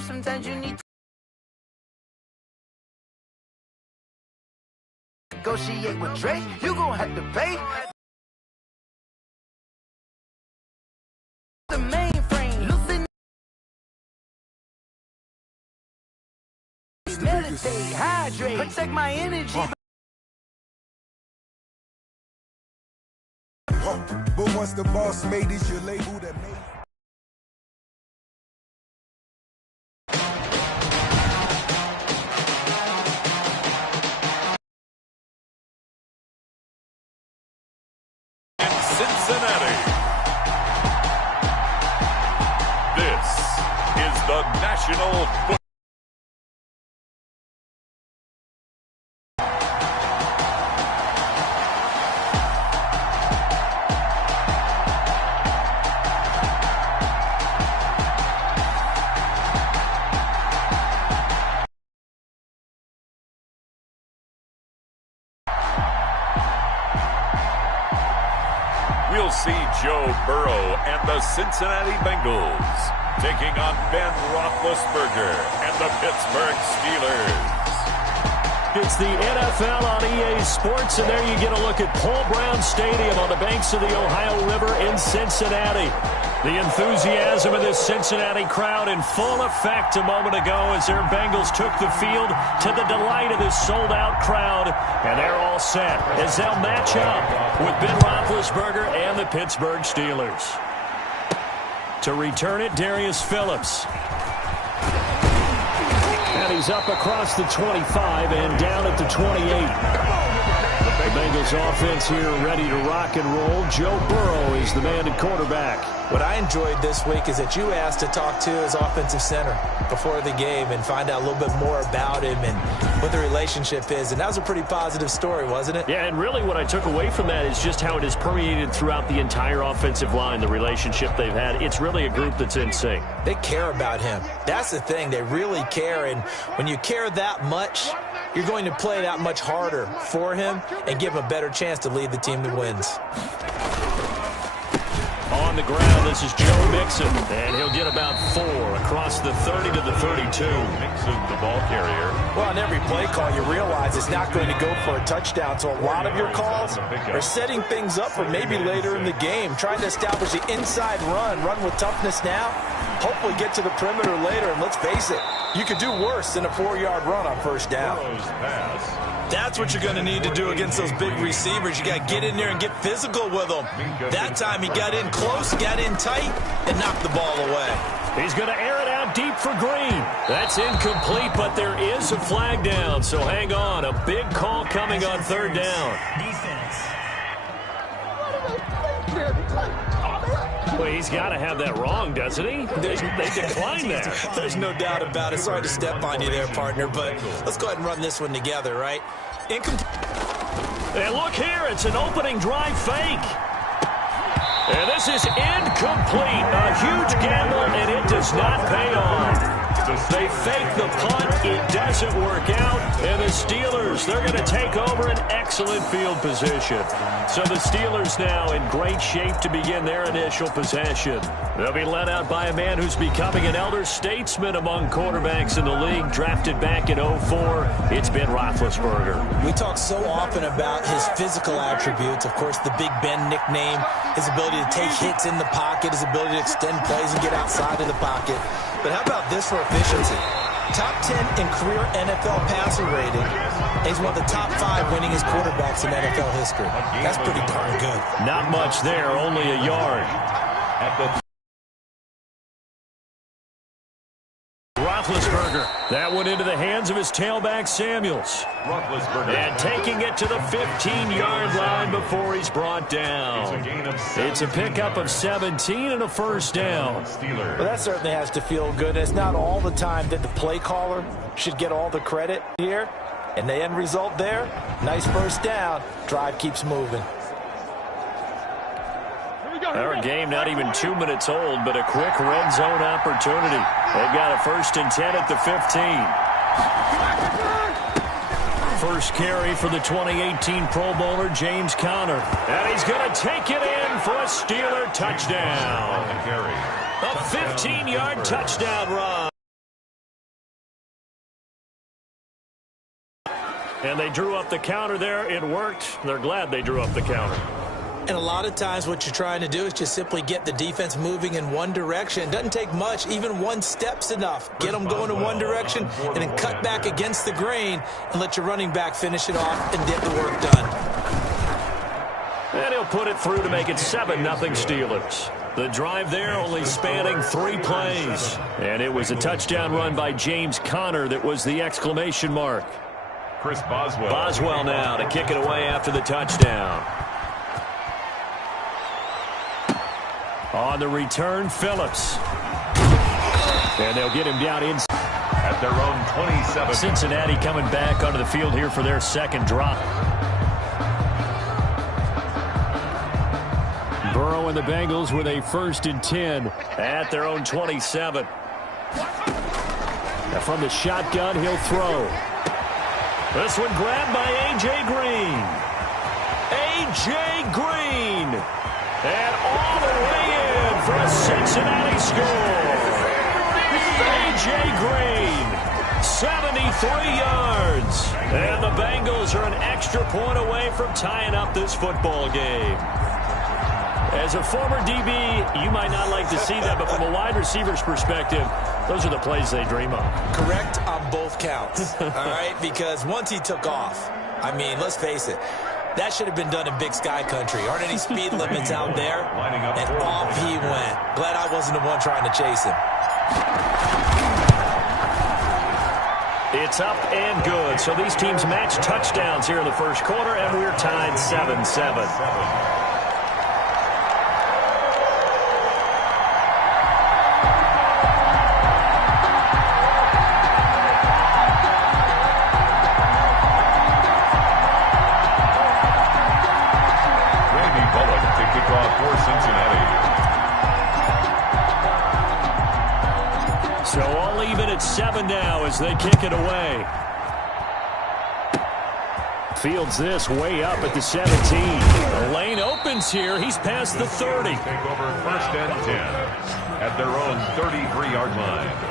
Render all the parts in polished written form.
Sometimes you need to negotiate with Drake. You gon' have to pay. The mainframe, loosen. Meditate, hydrate, protect my energy. But once the boss made it, your label that made. Cincinnati. This is the National Football. We'll see Joe Burrow and the Cincinnati Bengals taking on Ben Roethlisberger and the Pittsburgh Steelers. It's the NFL on EA Sports, and there you get a look at Paul Brown Stadium on the banks of the Ohio River in Cincinnati. The enthusiasm of this Cincinnati crowd in full effect a moment ago as their Bengals took the field to the delight of this sold-out crowd. And they're all set as they'll match up with Ben Roethlisberger and the Pittsburgh Steelers. To return it, Darius Phillips. And he's up across the 25 and down at the 28. The Bengals offense here ready to rock and roll. Joe Burrow is the man at quarterback. What I enjoyed this week is that you asked to talk to his offensive center before the game and find out a little bit more about him and what the relationship is. And that was a pretty positive story, wasn't it? Yeah, and really what I took away from that is just how it has permeated throughout the entire offensive line, the relationship they've had. It's really a group that's in sync. They care about him. That's the thing. They really care. And when you care that much, you're going to play that much harder for him and give him a better chance to lead the team that wins. On the ground, this is Joe Mixon, and he'll get about 4 across the 30 to the 32. Mixon, the ball carrier. Well, on every play call, you realize it's not going to go for a touchdown, so a lot of your calls are setting things up for maybe later in the game, trying to establish the inside run with toughness now, hopefully get to the perimeter later, and let's face it, you could do worse than a 4-yard run on first down. That's what you're going to need to do against those big receivers. You got to get in there and get physical with them. That time he got in close, got in tight, and knocked the ball away. He's going to air it out deep for Green. That's incomplete, but there is a flag down, so hang on. A big call coming on third down. Well, he's got to have that wrong, doesn't he? They declined there. There's no doubt about it. Sorry to step on you there, partner, but let's go ahead and run this one together, right? And look here, it's an opening drive fake. And this is incomplete. A huge gamble, and it does not pay off. They fake the punt. It doesn't work out. And the Steelers, they're going to take over an excellent field position. So the Steelers now in great shape to begin their initial possession. They'll be led out by a man who's becoming an elder statesman among quarterbacks in the league, drafted back in 2004. It's Ben Roethlisberger. We talk so often about his physical attributes. Of course, the Big Ben nickname, his ability to take hits in the pocket, his ability to extend plays and get outside of the pocket. But how about this for efficiency? Top 10 in career NFL passer rating. And he's one of the top 5 winningest quarterbacks in NFL history. That's pretty darn good. Not much there, only a yard. Roethlisberger. That went into the hands of his tailback, Samuels. And taking it to the 15-yard line before he's brought down. It's a pickup of 17 and a first down. Well, that certainly has to feel good. It's not all the time that the play caller should get all the credit here. And the end result there, nice first down. Drive keeps moving. Our game not even 2 minutes old, but a quick red zone opportunity. They've got a 1st and 10 at the 15. First carry for the 2018 Pro Bowler, James Conner. And he's going to take it in for a Steeler touchdown. A 15-yard touchdown run. And they drew up the counter there. It worked. They're glad they drew up the counter. And a lot of times what you're trying to do is just simply get the defense moving in one direction. It doesn't take much. Even one step's enough. Get them going in one direction and then cut back against the grain and let your running back finish it off and get the work done. And he'll put it through to make it 7-0 Steelers. The drive there only spanning 3 plays. And it was a touchdown run by James Conner that was the exclamation mark. Chris Boswell. Boswell now to kick it away after the touchdown. On the return, Phillips. And they'll get him down inside. At their own 27. Cincinnati coming back onto the field here for their second drive. Burrow and the Bengals with a 1st and 10 at their own 27. Now from the shotgun, he'll throw. This one grabbed by A.J. Green. A.J. Green. And all the way in for a Cincinnati score. A.J. Green, 73 yards. And the Bengals are an extra point away from tying up this football game. As a former DB, you might not like to see that, but from a wide receiver's perspective, those are the plays they dream of. Correct on both counts, all right? Because once he took off, I mean, let's face it, that should have been done in Big Sky country. Aren't any speed limits out there? And off he went. Glad I wasn't the one trying to chase him. It's up and good. So these teams match touchdowns here in the first quarter, and we're tied 7-7. So all even at 7 now as they kick it away. Fields this way up at the 17. The lane opens here. He's past the 30. Take over 1st and 10 at their own 33-yard line.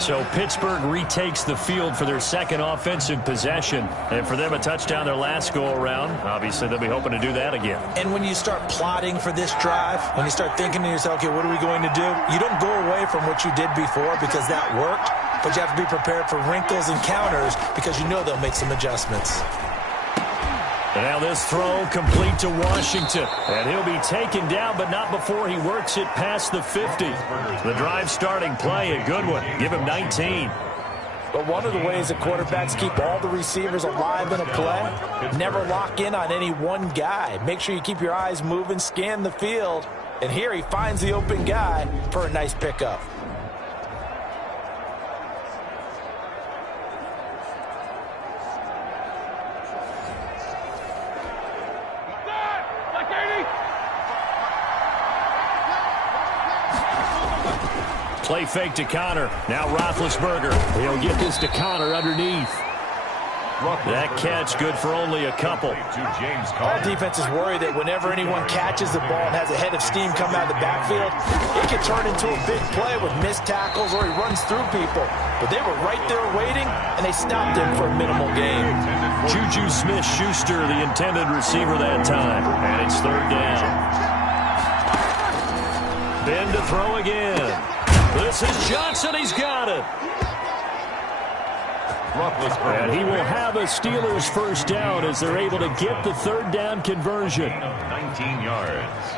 So Pittsburgh retakes the field for their second offensive possession. And for them, a touchdown their last go-around. Obviously, they'll be hoping to do that again. And when you start plotting for this drive, when you start thinking to yourself, okay, what are we going to do? You don't go away from what you did before because that worked, but you have to be prepared for wrinkles and counters because you know they'll make some adjustments. And now this throw complete to Washington. And he'll be taken down, but not before he works it past the 50. The drive starting play, a good one. Give him 19. But one of the ways that quarterbacks keep all the receivers alive in a play, never lock in on any one guy. Make sure you keep your eyes moving, scan the field. And here he finds the open guy for a nice pickup. Play fake to Conner. Now Roethlisberger. He'll get this to Conner underneath. That catch good for only a couple. All defenses worry that whenever anyone catches the ball and has a head of steam come out of the backfield, it can turn into a big play with missed tackles or he runs through people. But they were right there waiting, and they stopped him for a minimal gain. Juju Smith-Schuster, the intended receiver that time. And it's 3rd down. Ben to throw again. This is Johnson. He's got it. And he will have a Steelers 1st down as they're able to get the 3rd down conversion. 19 yards.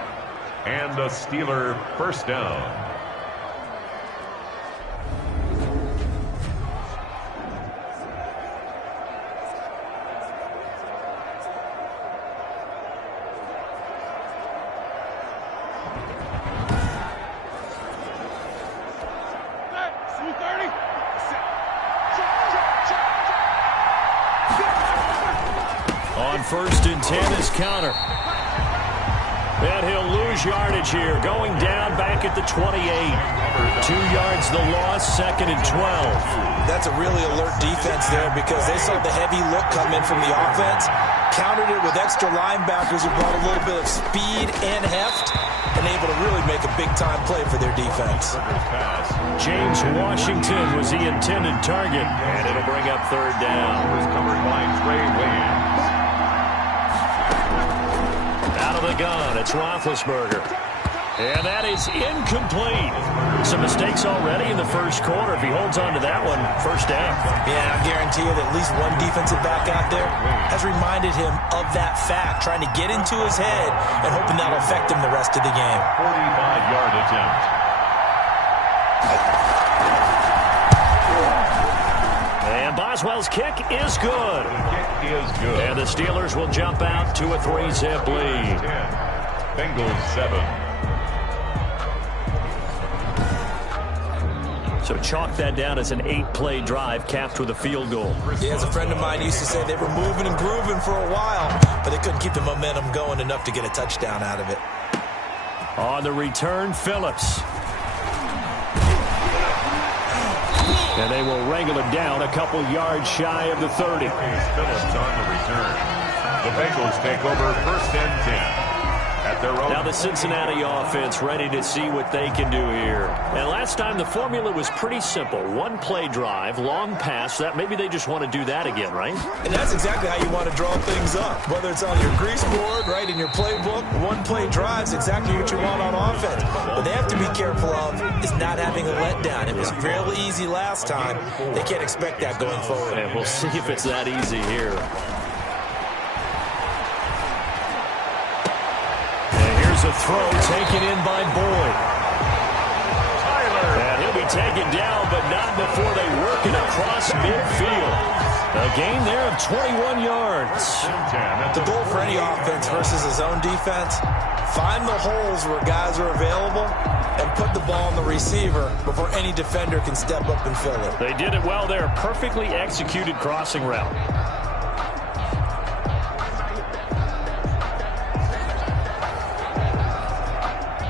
And the Steeler 1st down. On 1st and 10 is Conner. And he'll lose yardage here. Going down back at the 28. 2 yards the loss, 2nd and 12. That's a really alert defense there because they saw the heavy look come in from the offense. countered it with extra linebackers who brought a little bit of speed and heft and able to really make a big-time play for their defense. James Washington was the intended target, and it'll bring up third down. Was covered by Trey Waynes. Out of the gun, it's Roethlisberger. And that is incomplete. Some mistakes already in the first quarter. If he holds on to that one, first down. Yeah, I guarantee you that at least one defensive back out there has reminded him of that fact, trying to get into his head and hoping that'll affect him the rest of the game. 45-yard attempt. And Boswell's kick is good. Kick is good. And the Steelers will jump out to a 3-zip lead. 10. Bengals 7. So chalk that down as an 8-play drive capped with a field goal. Yeah, as a friend of mine used to say, they were moving and grooving for a while, but they couldn't keep the momentum going enough to get a touchdown out of it. On the return, Phillips. And they will wrangle it down a couple yards shy of the 30. Phillips on the return. The Bengals take over first and 10. At their own. Now the Cincinnati offense ready to see what they can do here. And last time the formula was pretty simple. One-play drive, long pass. That maybe they just want to do that again, right? And that's exactly how you want to draw things up. Whether it's on your grease board, right, in your playbook, one-play drives exactly what you want on offense. What they have to be careful of is not having a letdown. It was real easy last time. They can't expect that going forward. And we'll see if it's that easy here. A throw taken in by Boyd. And he'll be taken down, but not before they work it across midfield. A gain there of 21 yards. The goal for any offense versus his own defense, find the holes where guys are available and put the ball on the receiver before any defender can step up and fill it. They did it well there. Perfectly executed crossing route.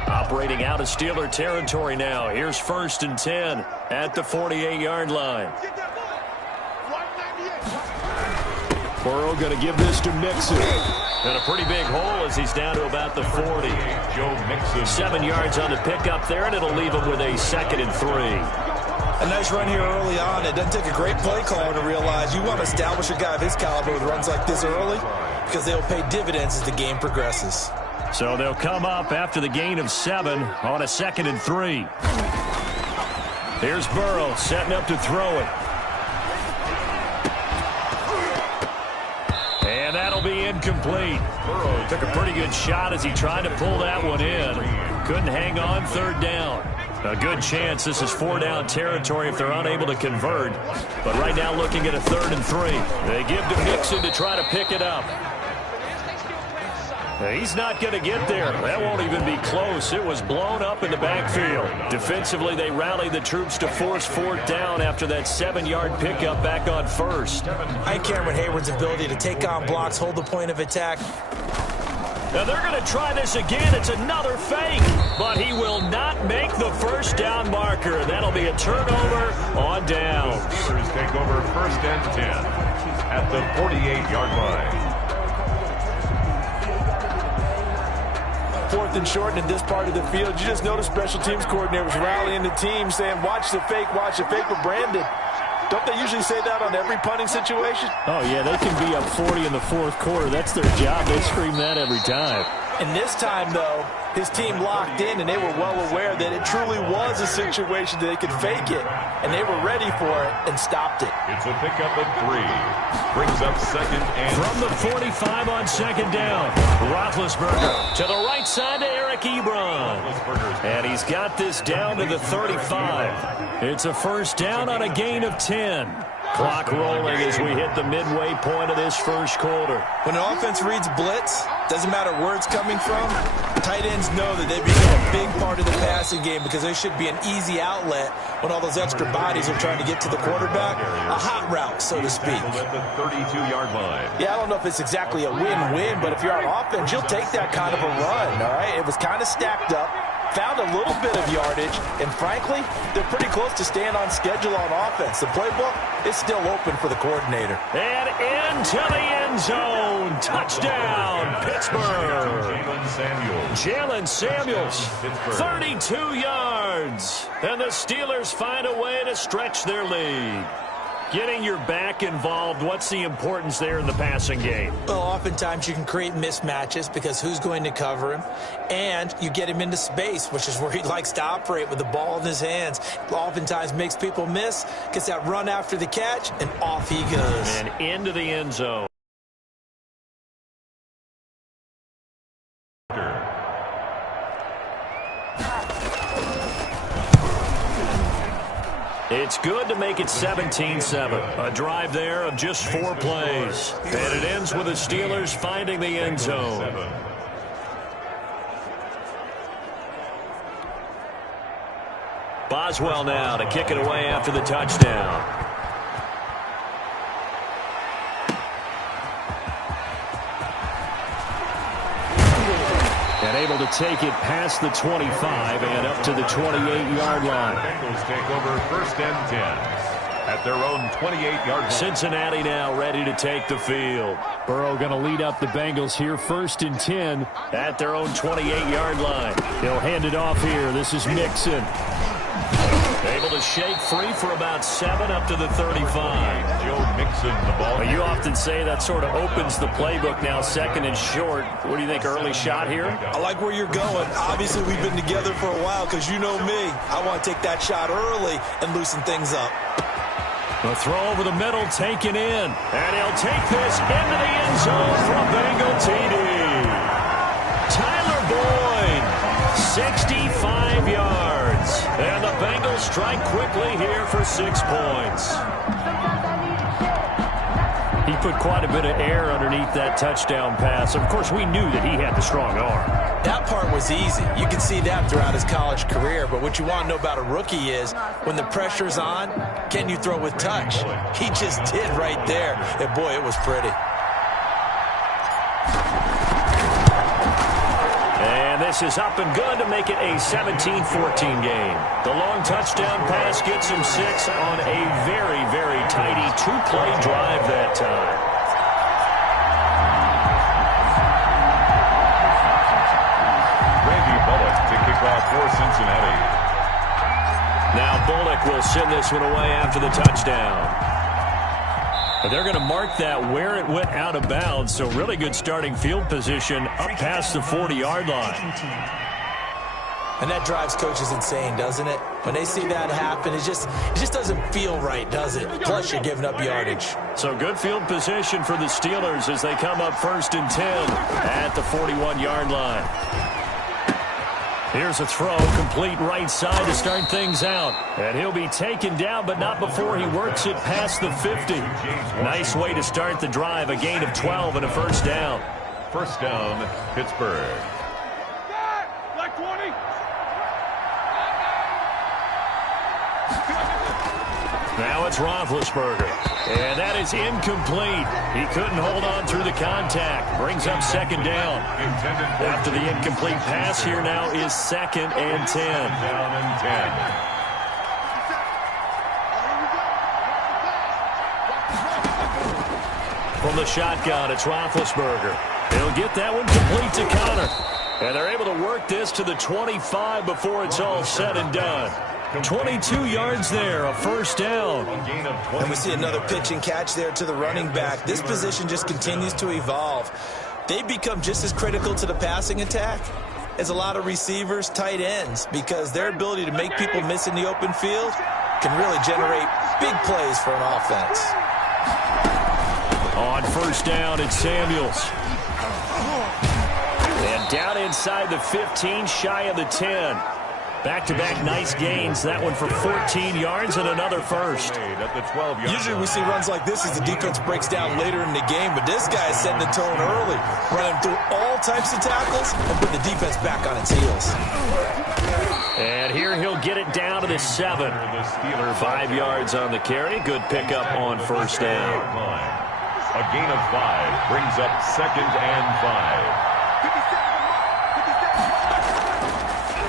Operating out of Steeler territory now. Here's first and 10 at the 48-yard line. Burrow going to give this to Mixon. And a pretty big hole as he's down to about the 40. Joe Mixon. 7 yards on the pickup there, and it'll leave him with a 2nd and 3. A nice run here early on. It doesn't take a great play caller to realize you want to establish a guy of his caliber with runs like this early because they'll pay dividends as the game progresses. So they'll come up after the gain of 7 on a 2nd and 3. Here's Burrow setting up to throw it. And that'll be incomplete. Burrow took a pretty good shot as he tried to pull that one in. Couldn't hang on, third down. A good chance this is 4-down territory if they're unable to convert. But right now looking at a 3rd and 3. They give to Mixon to try to pick it up. He's not going to get there. That won't even be close. It was blown up in the backfield. Defensively, they rallied the troops to force 4th down after that 7-yard pickup back on 1st. I like Cameron Hayward's ability to take on blocks, hold the point of attack. Now they're going to try this again. It's another fake. But he will not make the first down marker. That'll be a turnover on down. Steelers take over first and 10 at the 48-yard line. 4th and short, and in this part of the field, you just notice special teams coordinators rallying the team, saying, watch the fake, but Brandon, don't they usually say that on every punting situation? Oh, yeah, they can be up 40 in the 4th quarter. That's their job. They scream that every time. And this time, though, his team locked in, and they were well aware that it truly was a situation that they could fake it, and they were ready for it and stopped it. It's a pickup at 3. Brings up 2nd and... From the 45 on 2nd down, Roethlisberger to the right side to Eric Ebron. And he's got this down to the 35. It's a first down on a gain of 10. Clock rolling as we hit the midway point of this first quarter. When an offense reads blitz, doesn't matter where it's coming from, tight ends know that they become a big part of the passing game because there should be an easy outlet when all those extra bodies are trying to get to the quarterback. A hot route, so to speak. At the 32-yard line. Yeah, I don't know if it's exactly a win-win, but if you're on offense, you'll take that kind of a run, all right? It was kind of stacked up. found a little bit of yardage, and frankly, they're pretty close to staying on schedule on offense. The playbook is still open for the coordinator. And into the end zone. Touchdown, Pittsburgh. Jalen Samuels, 32 yards. And the Steelers find a way to stretch their lead. Getting your back involved, what's the importance there in the passing game? Well, oftentimes you can create mismatches because who's going to cover him? And you get him into space, which is where he likes to operate with the ball in his hands. Oftentimes makes people miss, gets that run after the catch, and off he goes. And into the end zone. It's good to make it 17-7. A drive there of just 4 plays. And it ends with the Steelers finding the end zone. Boswell now to kick it away after the touchdown. And able to take it past the 25 and up to the 28-yard line. Bengals take over 1st and 10 at their own 28-yard line. Cincinnati now ready to take the field. Burrow going to lead up the Bengals here 1st and 10 at their own 28-yard line. He'll hand it off here. This is Mixon. Able to shake free for about 7 up to the 35. Joe Mixon, the ball. Well, you often say that sort of opens the playbook now, 2nd and short. What do you think, early shot here? I like where you're going. Obviously, we've been together for a while because you know me. I want to take that shot early and loosen things up. The throw over the middle taken in. And he'll take this into the end zone for a Bengal TD. Tyler Boyd, 65 yards. And the Bengals strike quickly here for 6 points. He put quite a bit of air underneath that touchdown pass. Of course, we knew that he had the strong arm. That part was easy. You can see that throughout his college career. But what you want to know about a rookie is when the pressure's on, can you throw with touch? He just did right there. And, boy, it was pretty. And this is up and good to make it a 17-14 game. The long touchdown pass gets him 6 on a very, very tidy 2-play drive that time. Randy Bullock to kick off for Cincinnati. Now Bullock will send this one away after the touchdown. They're going to mark that where it went out of bounds, so really good starting field position up past the 40-yard line. And that drives coaches insane, doesn't it? When they see that happen, it just doesn't feel right, does it? Plus, you're giving up yardage. So good field position for the Steelers as they come up 1st and 10 at the 41-yard line. Here's a throw, complete right side to start things out. And he'll be taken down, but not before he works it past the 50. Nice way to start the drive, a gain of 12 and a 1st down. 1st down, Pittsburgh. Now it's Roethlisberger. And that is incomplete. He couldn't hold on through the contact. Brings up 2nd down. After the incomplete pass, here now is 2nd and 10. Down and 10. From the shotgun, it's Roethlisberger. He'll get that one complete to Connor. And they're able to work this to the 25 before it's all said and done. 22 yards there, a 1st down. And we see another pitch and catch there to the running back. This position just continues to evolve. They become just as critical to the passing attack as a lot of receivers, tight ends, because their ability to make people miss in the open field can really generate big plays for an offense. On 1st down, it's Samuels. And down inside the 15, shy of the 10. Back-to-back nice gains. That one for 14 yards and another 1st. Usually we see runs like this as the defense breaks down later in the game, but this guy is setting the tone early, running through all types of tackles and putting the defense back on its heels. And here he'll get it down to the 7. 5 yards on the carry. Good pickup on 1st down. A gain of 5 brings up 2nd and 5.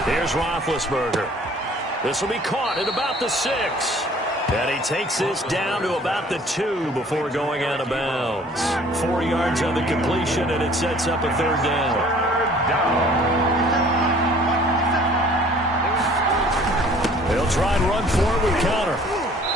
Here's Roethlisberger. This will be caught at about the 6. And he takes this down to about the 2 before going out of bounds. 4 yards on the completion, and it sets up a 3rd down. He'll try and run for it with counter.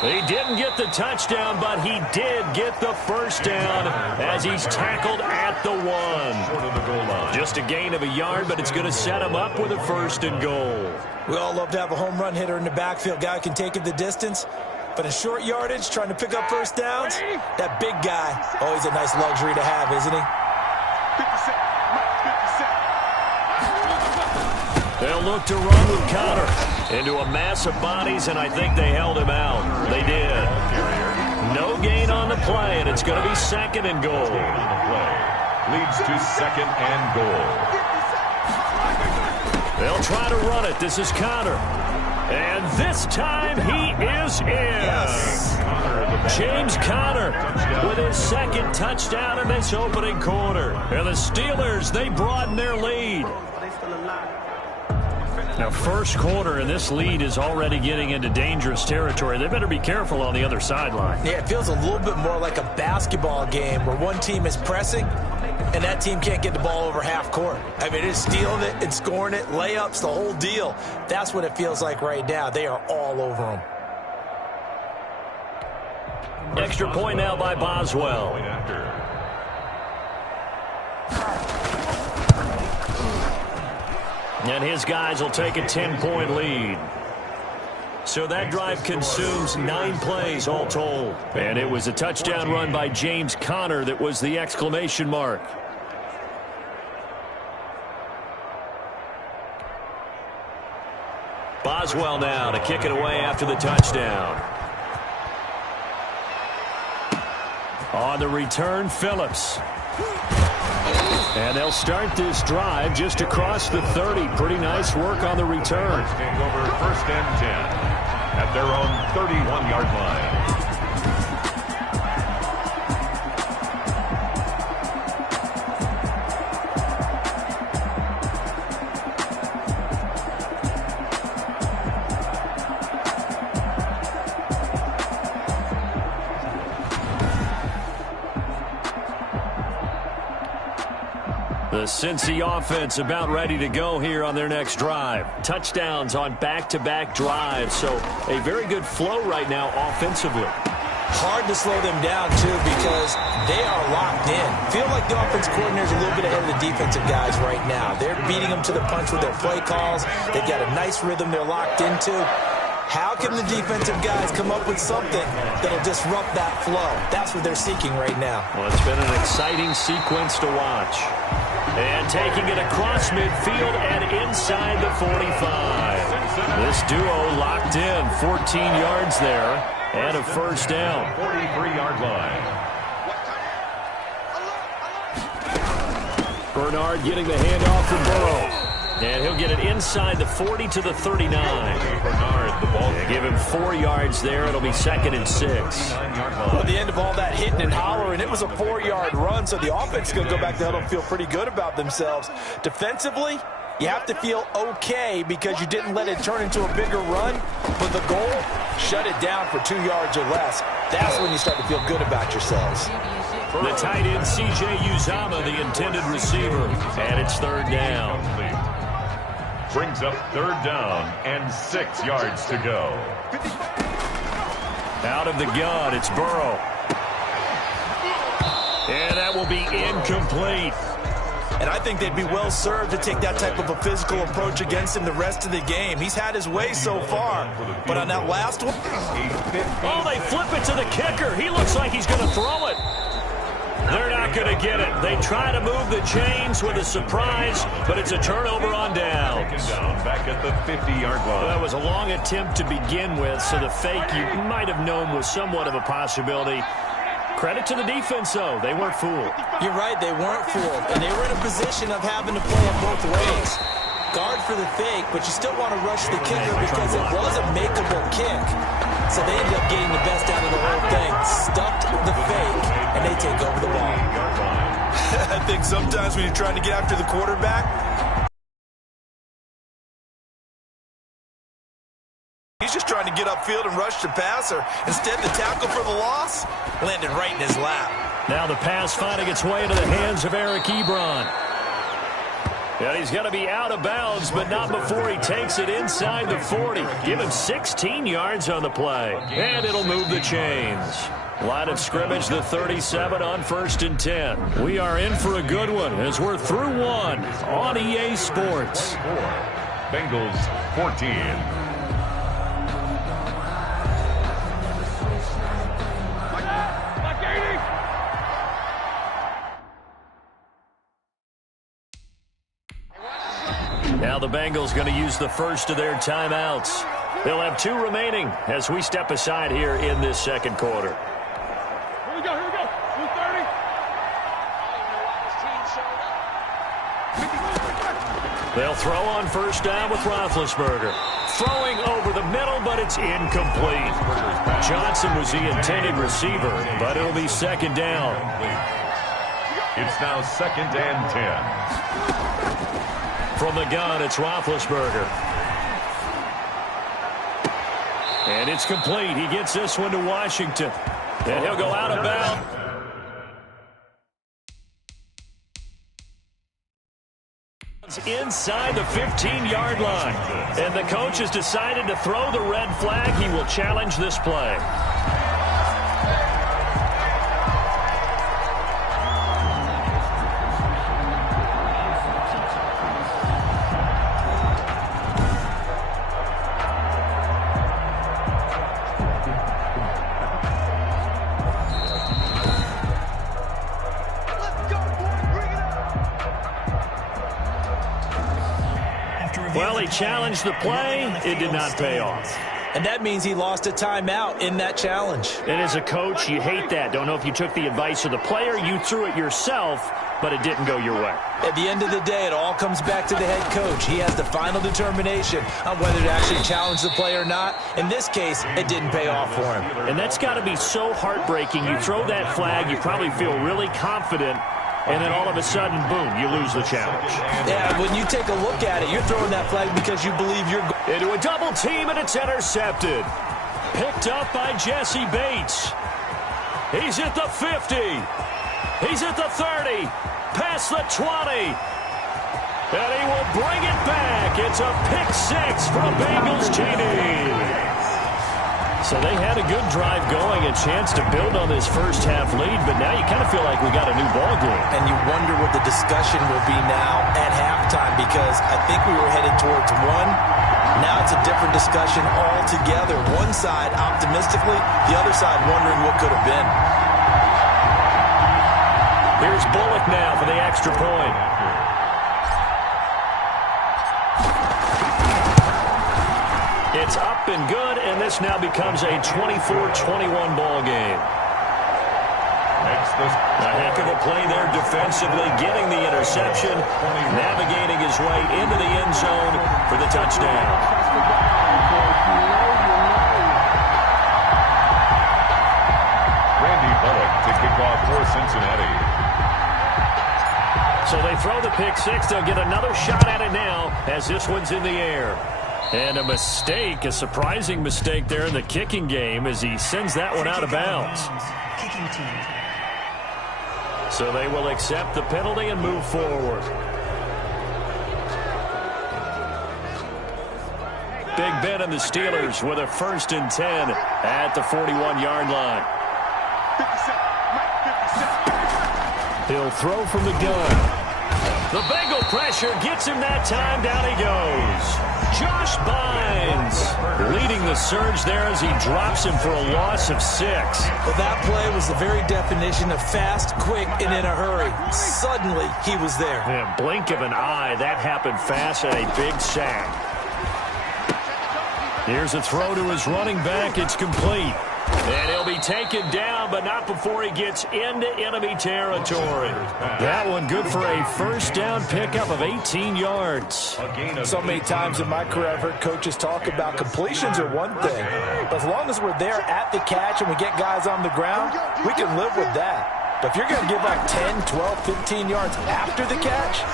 He didn't get the touchdown, but he did get the 1st down as he's tackled at the 1. Just a gain of a yard, but it's going to set him up with a 1st and goal. We all love to have a home run hitter in the backfield. Guy who can take it the distance. But in short yardage, trying to pick up 1st downs, that big guy, always a nice luxury to have, isn't he? They'll look to run with counter into a mass of bodies, and I think they held him out. They did. No gain on the play, and it's going to be 2nd and goal. Leads to 2nd and goal. They'll try to run it. This is Conner. And this time he is in. Yes. James Conner with his 2nd touchdown in this opening quarter. And the Steelers, they broaden their lead. Now, 1st quarter, and this lead is already getting into dangerous territory. They better be careful on the other sideline. Yeah, it feels a little bit more like a basketball game where one team is pressing and that team can't get the ball over half court. I mean, it is stealing it and scoring it, layups, the whole deal. That's what it feels like right now. They are all over them. Extra point now by Boswell. And his guys will take a 10-point lead. So that drive consumes 9 plays all told. And it was a touchdown run by James Conner that was the exclamation mark. Boswell now to kick it away after the touchdown. On the return, Phillips. And they'll start this drive just across the 30. Pretty nice work on the return. Over 1st and 10 at their own 31-yard line. The Cincy offense about ready to go here on their next drive. Touchdowns on back-to-back drives, so a very good flow right now offensively. Hard to slow them down, too, because they are locked in. Feel like the offense coordinator is a little bit ahead of the defensive guys right now. They're beating them to the punch with their play calls. They've got a nice rhythm they're locked into. How can the defensive guys come up with something that'll disrupt that flow? That's what they're seeking right now. Well, it's been an exciting sequence to watch. And taking it across midfield and inside the 45. This duo locked in. 14 yards there and a 1st down. 43-yard line. Bernard getting the handoff from Burrow. And he'll get it inside the 40 to the 39. Bernard, the ball. They give him 4 yards there. It'll be 2nd and 6. Well, at the end of all that hitting and hollering, it was a 4-yard run, so the offense is going to go back to huddle and feel pretty good about themselves. Defensively, you have to feel okay because you didn't let it turn into a bigger run. But the goal, shut it down for 2 yards or less. That's when you start to feel good about yourselves. The tight end, C.J. Uzama, the intended receiver. And it's 3rd down. Brings up 3rd down and 6 yards to go. Out of the gun, it's Burrow. And that will be incomplete. And I think they'd be well served to take that type of a physical approach against him the rest of the game. He's had his way so far. But on that last one... Oh, they flip it to the kicker. He looks like he's going to throw it. They're not going to get it. They try to move the chains with a surprise, but it's a turnover on downs. Back at the 50-yard line. That was a long attempt to begin with, so the fake you might have known was somewhat of a possibility. Credit to the defense, though. They weren't fooled. You're right, they weren't fooled. And they were in a position of having to play it both ways. Guard for the fake, but you still want to rush the kicker because it was a makeable kick. So they ended up getting the best out of the whole thing. Stuffed the fake, and they take over the ball. I think sometimes when you're trying to get after the quarterback, upfield and rushed the passer. Instead, the tackle for the loss landed right in his lap. Now the pass finding its way into the hands of Eric Ebron. And he's going to be out of bounds, but not before he takes it inside the 40. Give him 16 yards on the play. And it'll move the chains. Line of scrimmage, the 37 on 1st and 10. We are in for a good one as we're through one on EA Sports. Bengals 14. Now the Bengals going to use the first of their timeouts. They'll have 2 remaining as we step aside here in this second quarter. Here we go. 2:30. They'll throw on first down with Roethlisberger. Throwing over the middle, but it's incomplete. Johnson was the intended receiver, but it'll be second down. It's now 2nd and 10. From the gun, it's Roethlisberger. And it's complete. He gets this one to Washington. And he'll go out of bounds. Inside the 15-yard line. And the coach has decided to throw the red flag. He will challenge this play. Well, he challenged the play. It did not pay off. And that means he lost a timeout in that challenge. And as a coach, you hate that. Don't know if you took the advice of the player. You threw it yourself, but it didn't go your way. At the end of the day, it all comes back to the head coach. He has the final determination on whether to actually challenge the play or not. In this case, it didn't pay off for him. And that's got to be so heartbreaking. You throw that flag, you probably feel really confident, and then all of a sudden, boom, you lose the challenge. Yeah, when you take a look at it, you're throwing that flag because you believe you're going. Into a double team, and it's intercepted. Picked up by Jesse Bates. He's at the 50. He's at the 30. Past the 20. And he will bring it back. It's a pick 6 for a Bengals TD. So they had a good drive going, a chance to build on this first half lead, but now you kind of feel like we got a new ball game. And you wonder what the discussion will be now at halftime, because I think we were headed towards one. Now it's a different discussion altogether. One side optimistically, the other side wondering what could have been. Here's Bullock now for the extra point. It's up and good, and this now becomes a 24-21 ball game. A heck of a play there defensively, getting the interception, navigating his way into the end zone for the touchdown. Randy Bullock to kick off for Cincinnati. So they throw the pick 6. They'll get another shot at it now as this one's in the air. And a mistake, a surprising mistake there in the kicking game as he sends that one out of bounds. So they will accept the penalty and move forward. Big Ben and the Steelers with a 1st and 10 at the 41-yard line. He'll throw from the gun. The Bengal pressure gets him that time. Down he goes. Josh Bynes leading the surge there as he drops him for a loss of 6. Well, that play was the very definition of fast, quick, and in a hurry. Suddenly, he was there. Yeah, blink of an eye. That happened fast and a big sack. Here's a throw to his running back. It's complete. And he'll be taken down, but not before he gets into enemy territory. That one good for a first down pickup of 18 yards. So many times in my career I've heard coaches talk about completions are one thing. But as long as we're there at the catch and we get guys on the ground, we can live with that. But if you're going to give up 10, 12, 15 yards after the catch,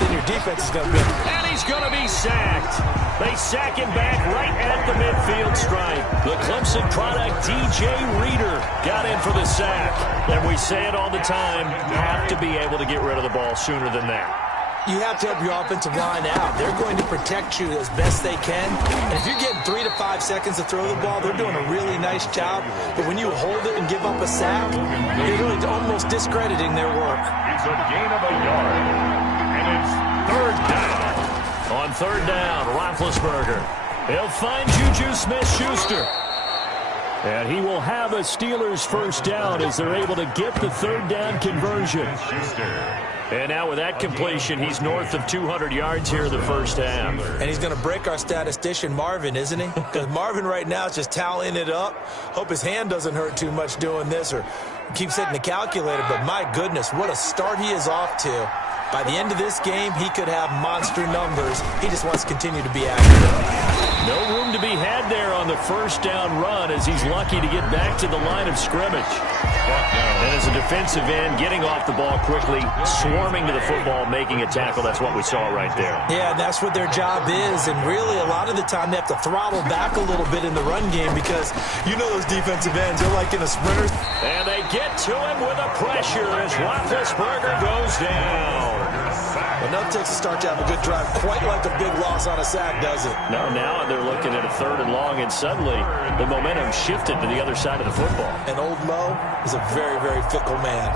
then your defense is going to be. And he's going to be sacked. They sack him back right at the midfield stripe. The Clemson product, DJ Reader, got in for the sack. And we say it all the time, you have to be able to get rid of the ball sooner than that. You have to help your offensive line out. They're going to protect you as best they can. And if you're getting 3 to 5 seconds to throw the ball, they're doing a really nice job. But when you hold it and give up a sack, you're really almost discrediting their work. It's a gain of a yard. And it's third down. On third down, Roethlisberger. He'll find Juju Smith-Schuster. And he will have a Steelers first down as they're able to get the third down conversion. And now with that completion, he's north of 200 yards here in the first half. And he's going to break our statistician, Marvin, isn't he? Because Marvin right now is just tallying it up. Hope his hand doesn't hurt too much doing this or keeps hitting the calculator. But my goodness, what a start he is off to. By the end of this game, he could have monster numbers. He just wants to continue to be active. No room to be had there on the first down run as he's lucky to get back to the line of scrimmage. And as a defensive end, getting off the ball quickly, swarming to the football, making a tackle, that's what we saw right there. Yeah, that's what their job is. And really, a lot of the time, they have to throttle back a little bit in the run game because you know those defensive ends, they're like in a sprinter. And they get to him with a pressure as Roethlisberger goes down. Enough takes to start to have a good drive, quite like a big loss on a sack, does it? No, now they're looking at a third and long, and suddenly the momentum shifted to the other side of the football. And old Mo is a very, very fickle man.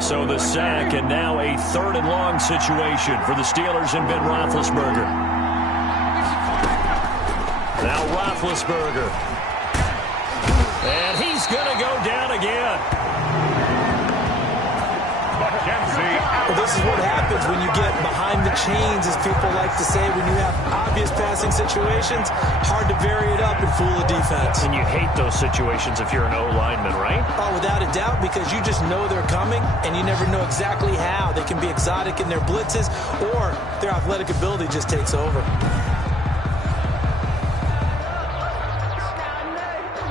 So the sack, and now a third and long situation for the Steelers and Ben Roethlisberger. Now Roethlisberger. And he's going to go down again. Well, this is what happens when you get behind the chains, as people like to say, when you have obvious passing situations, hard to vary it up and fool a defense. And you hate those situations if you're an O-lineman, right? Oh, without a doubt, because you just know they're coming, and you never know exactly how. They can be exotic in their blitzes, or their athletic ability just takes over.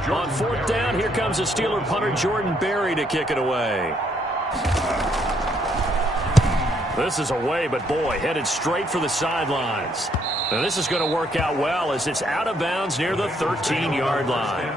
On fourth down, here comes a Steeler punter, Jordan Berry, to kick it away. This is away, but boy, headed straight for the sidelines. Now this is going to work out well as it's out of bounds near the 13-yard line.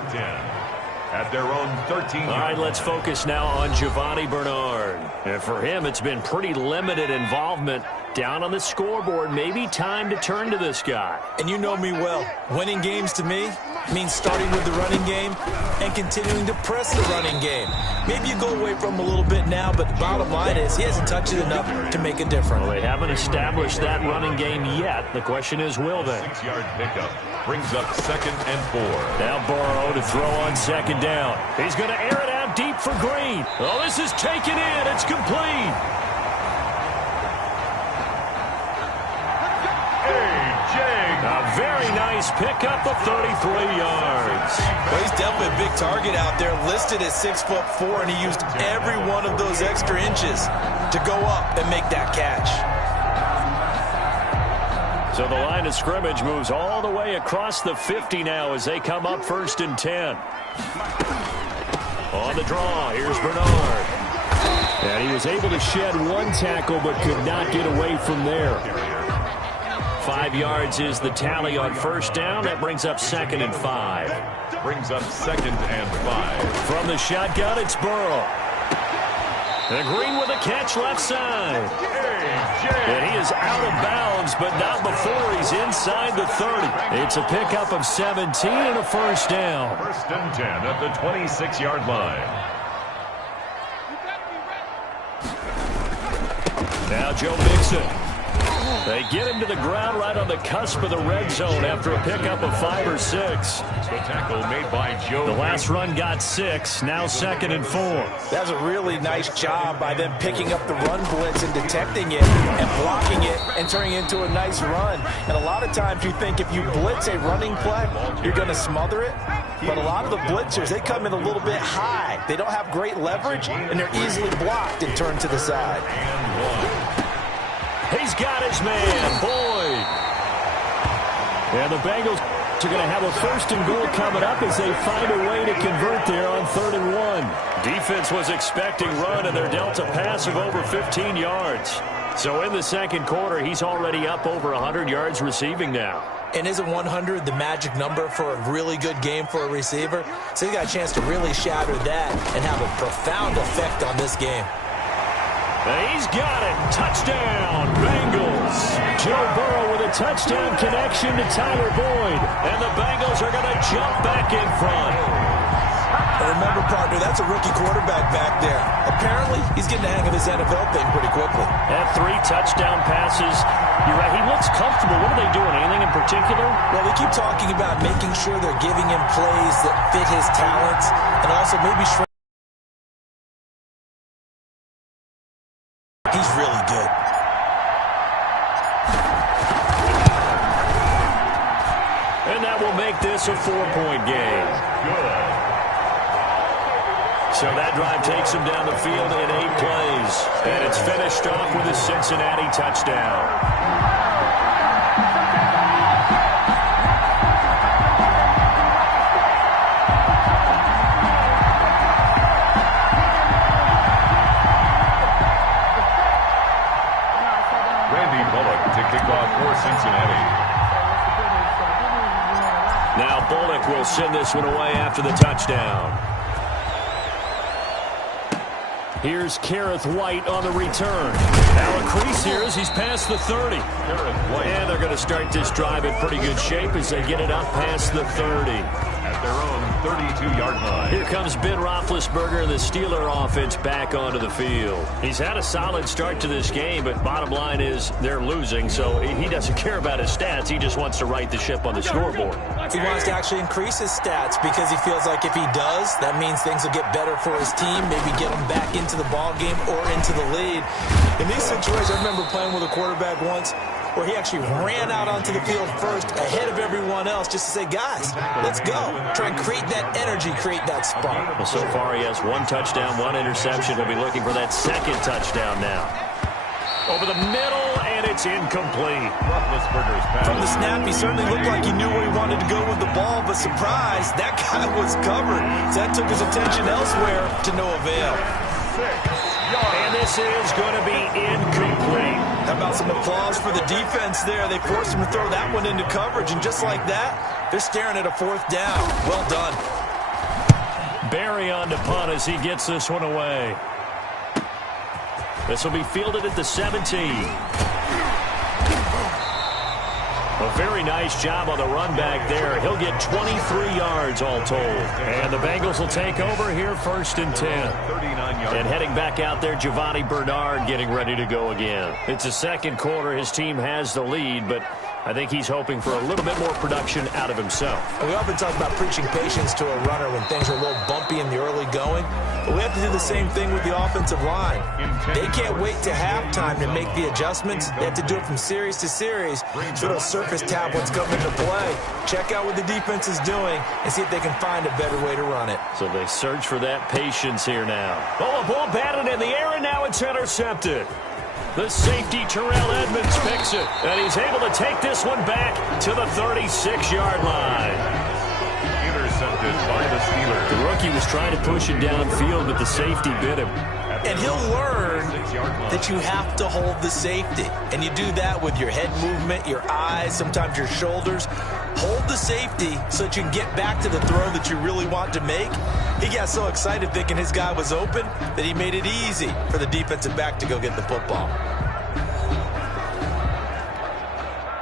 At their own 13. All right, let's focus now on Giovanni Bernard. And for him, it's been pretty limited involvement down on the scoreboard. Maybe time to turn to this guy. And you know me well. Winning games to me means starting with the running game and continuing to press the running game. Maybe you go away from him a little bit now, but the bottom line is he hasn't touched it enough to make a difference. Well, they haven't established that running game yet. The question is, will they? 6-yard pickup brings up 2nd and 4. Now Burrow to throw on 2nd down. He's going to air it out deep for Green. Oh, this is taken in. It's complete. A very nice pickup of 33 yards. Well, he's definitely a big target out there, listed at 6'4", and he used every one of those extra inches to go up and make that catch. So the line of scrimmage moves all the way across the 50 now as they come up 1st and 10. On the draw, here's Bernard. And he was able to shed one tackle but could not get away from there. 5 yards is the tally on 1st down. That brings up 2nd and 5. Brings up 2nd and 5. From the shotgun, it's Burrow. And Green with a catch left side. And he is out of bounds, but not before he's inside the 30. It's a pickup of 17 and a 1st down. 1st and 10 at the 26-yard line. Now Joe Mixon. They get him to the ground right on the cusp of the red zone after a pickup of 5 or 6. The tackle made by Joe. The last run got 6. Now 2nd and 4. That's a really nice job by them picking up the run blitz and detecting it and blocking it and turning it into a nice run. And a lot of times you think if you blitz a running play, you're going to smother it. But a lot of the blitzers, they come in a little bit high. They don't have great leverage, and they're easily blocked and turned to the side. He's got his man, Boyd. And the Bengals are going to have a first and goal coming up as they find a way to convert there on 3rd and 1. Defense was expecting run, and they're dealt a pass of over 15 yards. So in the second quarter, he's already up over 100 yards receiving now. And isn't 100 the magic number for a really good game for a receiver? So he's got a chance to really shatter that and have a profound effect on this game. And he's got it. Touchdown, Bengals. Joe Burrow with a touchdown connection to Tyler Boyd. And the Bengals are going to jump back in front. Remember, partner, that's a rookie quarterback back there. Apparently, he's getting the hang of his NFL thing pretty quickly. Had 3 touchdown passes. You're right, he looks comfortable. What are they doing? Anything in particular? Well, they keep talking about making sure they're giving him plays that fit his talents and also maybe he's really good. And that will make this a 4-point game. Good. So that drive takes him down the field in 8 plays. And it's finished off with a Cincinnati touchdown. Cincinnati. Now Bullock will send this one away after the touchdown. Here's Kareth White on the return. Now a crease here as he's past the 30. And they're going to start this drive in pretty good shape as they get it up past the 30. At their own 32-yard line. Here comes Ben Roethlisberger and the Steeler offense back onto the field. He's had a solid start to this game, but bottom line is they're losing, so he doesn't care about his stats. He just wants to right the ship on the scoreboard. He wants to actually increase his stats because he feels like if he does, that means things will get better for his team, maybe get him back into the ball game or into the lead. In these situations, I remember playing with a quarterback once where he actually ran out onto the field first ahead of everyone else just to say, guys, let's go. Try and create that energy, create that spark. Well, so far he has 1 touchdown, 1 interception. He'll be looking for that 2nd touchdown now. Over the middle, and it's incomplete. From the snap, he certainly looked like he knew where he wanted to go with the ball, but surprise, that guy was covered. So that took his attention elsewhere to no avail. And this is going to be incomplete. How about some applause for the defense there? They forced him to throw that one into coverage, and just like that, they're staring at a 4th down. Well done. Barry on to punt as he gets this one away. This will be fielded at the 17. A very nice job on the run back there. He'll get 23 yards all told. And the Bengals will take over here 1st and 10. And heading back out there, Giovanni Bernard getting ready to go again. It's the second quarter. His team has the lead, but I think he's hoping for a little bit more production out of himself. We often talk about preaching patience to a runner when things are a little bumpy in the early going, but we have to do the same thing with the offensive line. They can't wait to halftime to make the adjustments. They have to do it from series to series so those surface tablets come into play. Check out what the defense is doing and see if they can find a better way to run it. So they search for that patience here now. Oh, a ball batted in the air, and now it's intercepted. The safety, Terrell Edmonds, picks it, and he's able to take this one back to the 36-yard line. Intercepted by the Steelers. The rookie was trying to push it downfield, but the safety bit him. And he'll learn that you have to hold the safety. And you do that with your head movement, your eyes, sometimes your shoulders. Hold the safety so that you can get back to the throw that you really want to make. He got so excited thinking his guy was open that he made it easy for the defensive back to go get the football.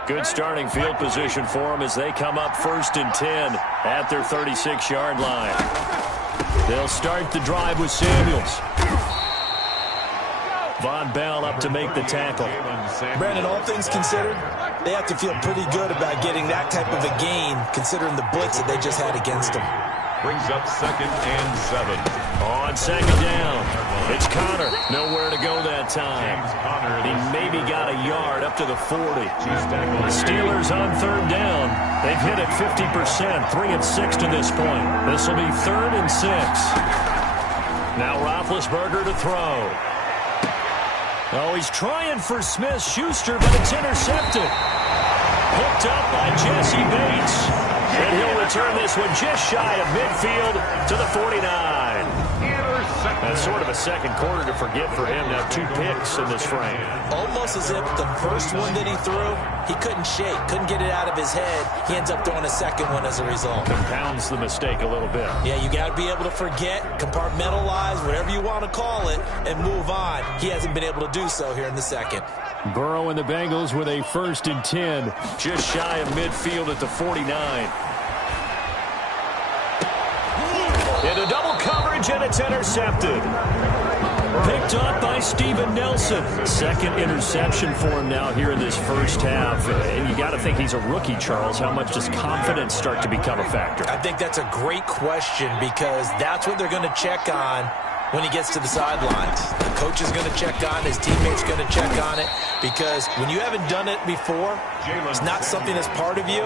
Good starting field position for him as they come up 1st and 10 at their 36-yard line. They'll start the drive with Samuels. Von Bell up to make the tackle. Brandon, all things considered, they have to feel pretty good about getting that type of a gain considering the blitz that they just had against them. Brings up 2nd and 7. On 2nd down, it's Connor. Nowhere to go that time. He maybe got a yard up to the 40. The Steelers on 3rd down. They've hit it 50%, 3 of 6 to this point. This will be 3rd and 6. Now Roethlisberger to throw. Oh, he's trying for Smith-Schuster, but it's intercepted. Picked up by Jesse Bates. And he'll return this one just shy of midfield to the 49. That's sort of a second quarter to forget for him. Now 2 picks in this frame. Almost as if the first one that he threw, he couldn't shake, couldn't get it out of his head. He ends up throwing a second one as a result. Compounds the mistake a little bit. Yeah, you got to be able to forget, compartmentalize, whatever you want to call it, and move on. He hasn't been able to do so here in the second. Burrow and the Bengals with a 1st and 10. Just shy of midfield at the 49. Into double coverage, and it's intercepted. Picked up by Steven Nelson. Second interception for him now here in this first half. And you got to think he's a rookie, Charles. How much does confidence start to become a factor? I think that's a great question because that's what they're going to check on when he gets to the sidelines. The coach is going to check on, his teammates going to check on it, because when you haven't done it before, it's not something that's part of you.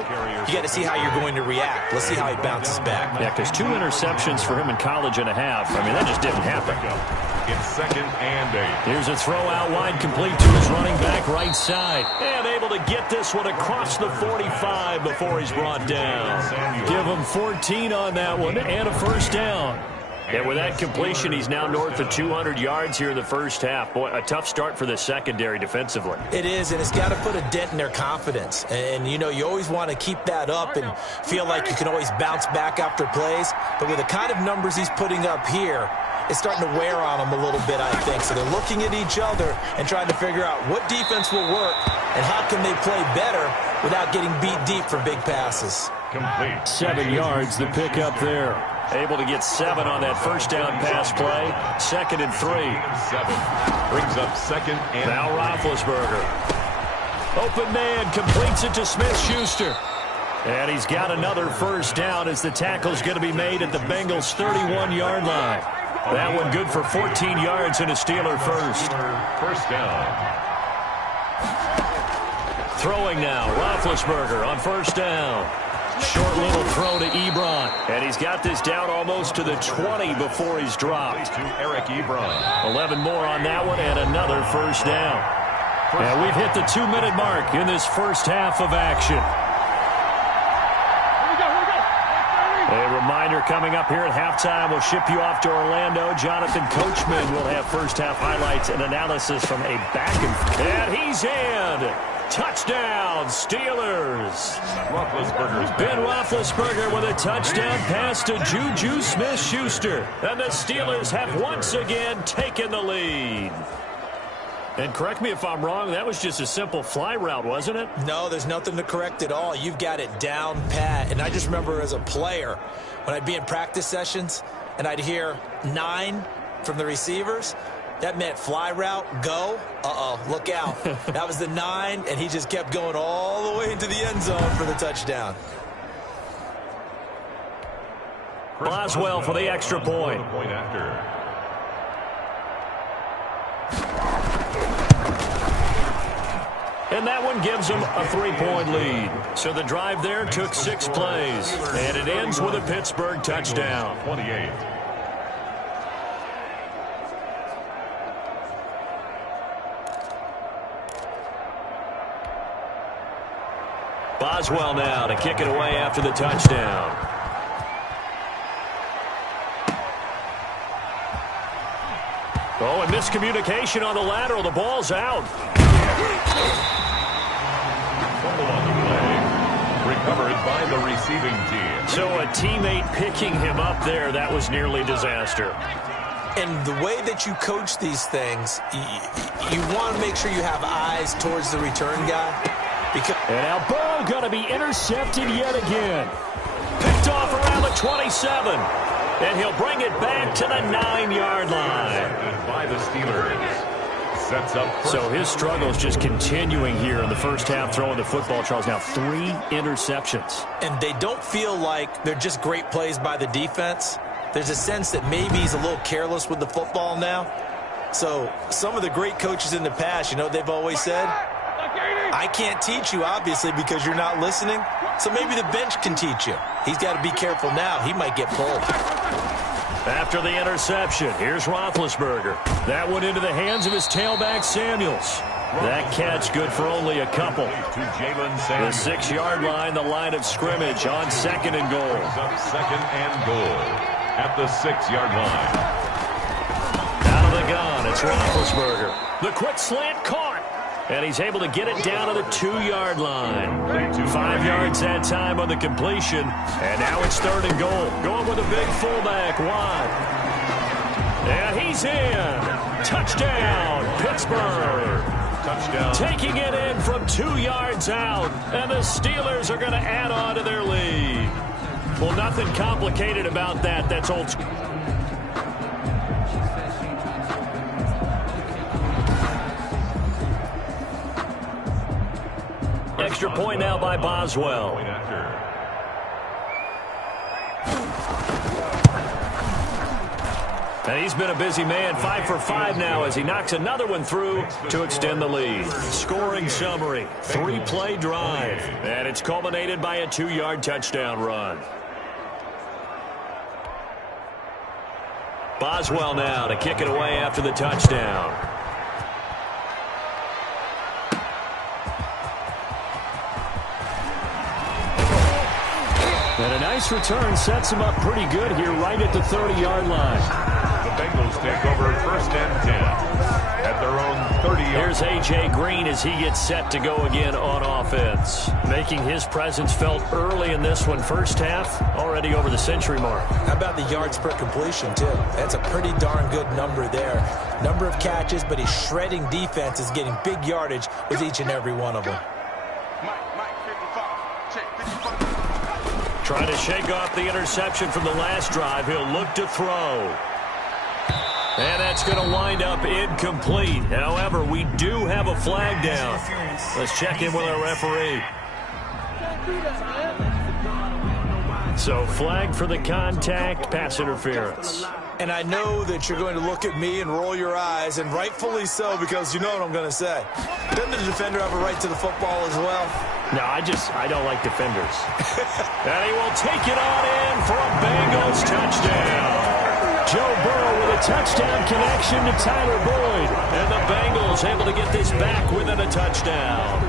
You got to see how you're going to react. Let's see how he bounces back. Yeah, because 2 interceptions for him in college and a half. I mean, that just didn't happen. It's 2nd and 8. Here's a throw out wide, complete to his running back right side. And able to get this one across the 45 before he's brought down. Give him 14 on that one and a 1st down. And with that completion, he's now north of 200 yards here in the first half. Boy, a tough start for the secondary defensively. It is, and it's got to put a dent in their confidence. And, you know, you always want to keep that up and feel like you can always bounce back after plays. But with the kind of numbers he's putting up here, it's starting to wear on them a little bit, I think. So they're looking at each other and trying to figure out what defense will work and how can they play better without getting beat deep for big passes. Complete. 7 yards, the pick up there. Able to get 7 on that 1st down pass play. 2nd and 3. 7. Brings up 2nd and now Roethlisberger. Open man, completes it to Smith-Schuster. And he's got another 1st down as the tackle's going to be made at the Bengals' 31-yard line. That one good for 14 yards and a Steeler first. 1st down. Throwing now, Roethlisberger on 1st down. Short little throw to Ebron. And he's got this down almost to the 20 before he's dropped. To Eric Ebron. 11 more on that one and another 1st down. And we've hit the 2-minute mark in this first half of action. A reminder coming up here at halftime. We'll ship you off to Orlando. Jonathan Coachman will have first half highlights and analysis from a back and he's in. Touchdown, Steelers. Ben Roethlisberger with a touchdown pass to Juju Smith-Schuster. And the Steelers have once again taken the lead. And correct me if I'm wrong, that was just a simple fly route, wasn't it? No, there's nothing to correct at all. You've got it down pat. And I just remember as a player, when I'd be in practice sessions and I'd hear 9 from the receivers, that meant fly route, go. Uh-oh, look out. That was the 9, and he just kept going all the way into the end zone for the touchdown. Boswell for the extra point. And that one gives them a 3-point lead. So the drive there took 6 plays. And it ends with a Pittsburgh touchdown. 28. Boswell now to kick it away after the touchdown. Oh, and miscommunication on the lateral. The ball's out. Fumble on the play. Recovered by the receiving team. So a teammate picking him up there, that was nearly disaster. And the way that you coach these things, you want to make sure you have eyes towards the return guy. And now Burrow going to be intercepted yet again. Picked off around the 27. And he'll bring it back to the 9-yard line. By the Steelers. Sets up so his struggle is just continuing here in the first half, throwing the football, Charles. Now 3 interceptions. And they don't feel like they're just great plays by the defense. There's a sense that maybe he's a little careless with the football now. So some of the great coaches in the past, you know, they've always said, I can't teach you, obviously, because you're not listening. So maybe the bench can teach you. He's got to be careful now. He might get pulled. After the interception, here's Roethlisberger. That went into the hands of his tailback, Samuels. That catch good for only a couple. The 6-yard line, the line of scrimmage on 2nd and goal. Second and goal at the 6-yard line. Out of the gun, it's Roethlisberger. The quick slant caught. And he's able to get it down to the 2-yard line. 5 yards that time on the completion. And now it's 3rd and goal. Going with a big fullback wide. And he's in. Touchdown, Pittsburgh. Touchdown. Taking it in from 2 yards out. And the Steelers are going to add on to their lead. Well, nothing complicated about that. That's old school. Extra point now by Boswell. And he's been a busy man, 5 for 5 now as he knocks another one through to extend the lead. Scoring summary, 3-play drive. And it's culminated by a 2-yard touchdown run. Boswell now to kick it away after the touchdown. And a nice return sets him up pretty good here right at the 30-yard line. The Bengals take over 1st and 10 at their own 30-yard. Here's A.J. Green as he gets set to go again on offense. Making his presence felt early in this one. First half, already over the century mark. How about the yards per completion, too? That's a pretty darn good number there. Number of catches, but he's shredding defenses, getting big yardage with each and every one of them. Trying to shake off the interception from the last drive. He'll look to throw. And that's going to wind up incomplete. However, we do have a flag down. Let's check in with our referee. So flag for the contact, pass interference. And I know that you're going to look at me and roll your eyes, and rightfully so, because you know what I'm going to say. Doesn't the defender have a right to the football as well? No, I don't like defenders. And he will take it on in for a Bengals touchdown. Joe Burrow with a touchdown connection to Tyler Boyd. And the Bengals able to get this back within a touchdown.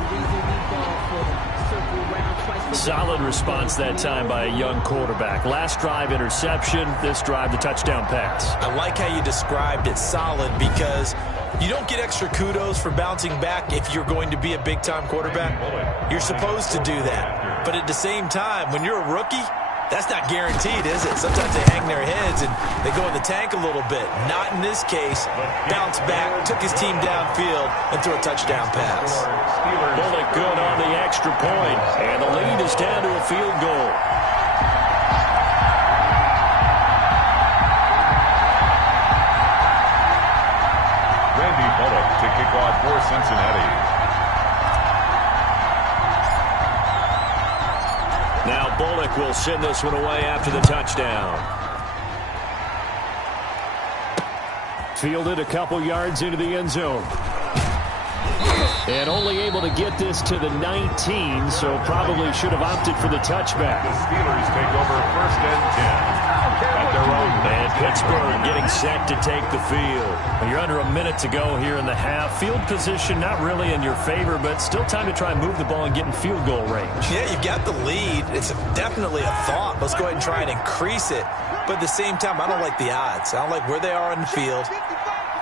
Solid response that time by a young quarterback. Last drive interception, this drive the touchdown pass. I like how you described it, solid, because you don't get extra kudos for bouncing back if you're going to be a big-time quarterback. You're supposed to do that. But at the same time, when you're a rookie, that's not guaranteed, is it? Sometimes they hang their heads and they go in the tank a little bit. Not in this case. Bounced back, took his team downfield, and threw a touchdown pass. Bullock good on the extra point, and the lead is down to a field goal. Randy Bullock to kick off for Cincinnati. Now Bullock will send this one away after the touchdown. Fielded a couple yards into the end zone. And only able to get this to the 19, so probably should have opted for the touchback. The Steelers take over 1st and 10 at their own. And Pittsburgh getting set to take the field. You're under a minute to go here in the half. Field position not really in your favor, but still time to try and move the ball and get in field goal range. Yeah, you've got the lead. It's definitely a thought. Let's go ahead and try and increase it. But at the same time, I don't like the odds. I don't like where they are on the field.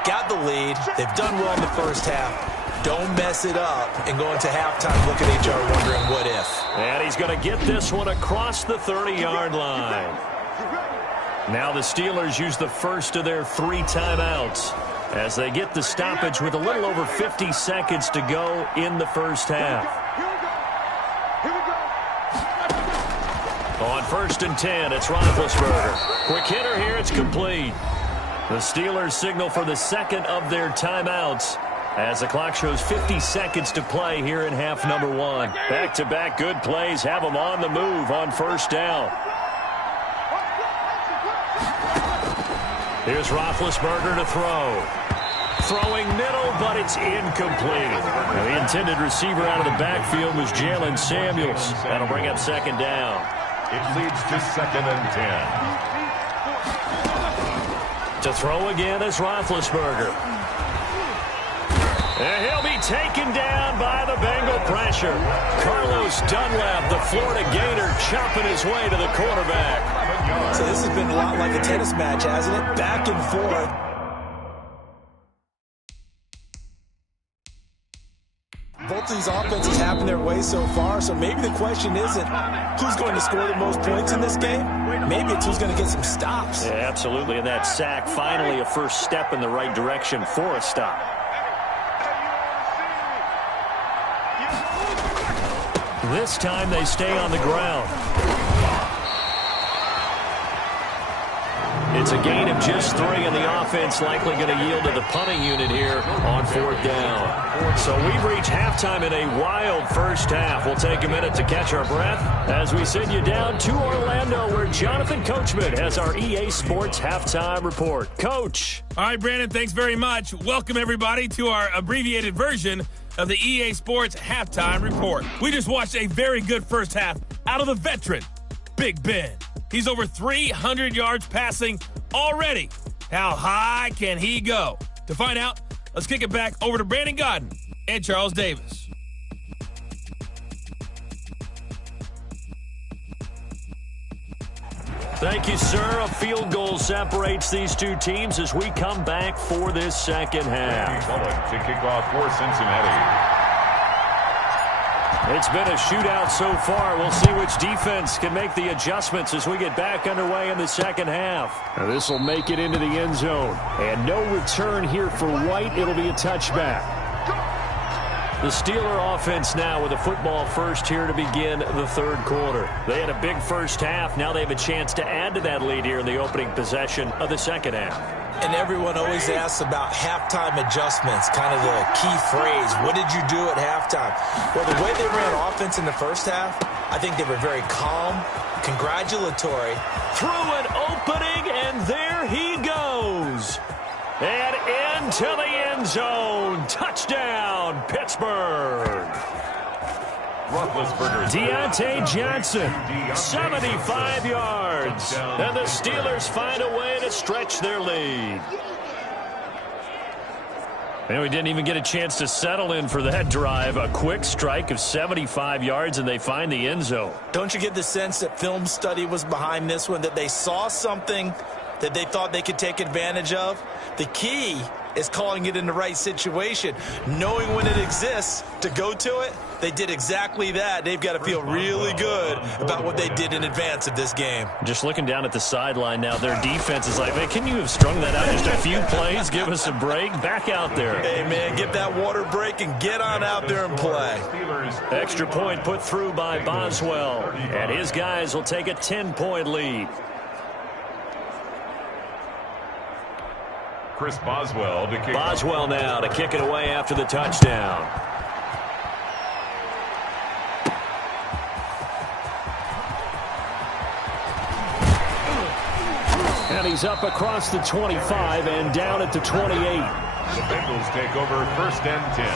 Got the lead. They've done well in the first half. Don't mess it up and go into halftime looking at each other wondering what if. And he's going to get this one across the 30-yard line. Now the Steelers use the first of their 3 timeouts as they get the stoppage with a little over 50 seconds to go in the first half. On 1st and 10, it's Roethlisberger. Quick hitter here, it's complete. The Steelers signal for the second of their timeouts as the clock shows 50 seconds to play here in half number 1. Back-to-back good plays have them on the move on 1st down. Here's Roethlisberger to throw. Throwing middle, but it's incomplete. Now, the intended receiver out of the backfield was Jalen Samuels. That'll bring up 2nd down. It leads to 2nd and 10. To throw again is Roethlisberger. And he'll be taken down by the Bengal pressure. Carlos Dunlap, the Florida Gator, chopping his way to the quarterback. So this has been a lot like a tennis match, hasn't it? Back and forth. Both of these offenses happen their way so far, so maybe the question isn't who's going to score the most points in this game. Maybe it's who's going to get some stops. Yeah, absolutely. And that sack, finally a first step in the right direction for a stop. This time they stay on the ground. It's a gain of just 3, and the offense likely going to yield to the punting unit here on 4th down. So we've reached halftime in a wild first half. We'll take a minute to catch our breath as we send you down to Orlando, where Jonathan Coachman has our EA Sports halftime report. Coach. All right, Brandon, thanks very much. Welcome, everybody, to our abbreviated version of the EA Sports halftime report. We just watched a very good first half out of the veteran, Big Ben. He's over 300 yards passing already. How high can he go? To find out, let's kick it back over to Brandon Godden and Charles Davis. Thank you, sir. A field goal separates these two teams as we come back for this second half. To kick off for Cincinnati. It's been a shootout so far. We'll see which defense can make the adjustments as we get back underway in the second half. Now this will make it into the end zone. And no return here for White. It'll be a touchback. The Steeler offense now with a football first here to begin the third quarter. They had a big first half. Now they have a chance to add to that lead here in the opening possession of the second half. And everyone always asks about halftime adjustments, kind of the key phrase. What did you do at halftime? Well, the way they ran offense in the first half, I think they were very calm, congratulatory. Through an opening, and there he goes. And into the end zone. Touchdown, Pittsburgh. Deontay Johnson, 75 yards. And the Steelers find a way to stretch their lead. And we didn't even get a chance to settle in for that drive. A quick strike of 75 yards, and they find the end zone. Don't you get the sense that film study was behind this one, that they saw something that they thought they could take advantage of? The key is calling it in the right situation, knowing when it exists to go to it. They did exactly that. They've got to feel really good about what they did in advance of this game. Just looking down at the sideline now, their defense is like, man, can you have strung that out just a few plays? Give us a break. Back out there. Hey, man, get that water break and get on out there and play. Extra point put through by Boswell, and his guys will take a 10-point lead. Chris Boswell to kick. Boswell now to kick it away after the touchdown. And he's up across the 25 and down at the 28. The Bengals take over 1st and 10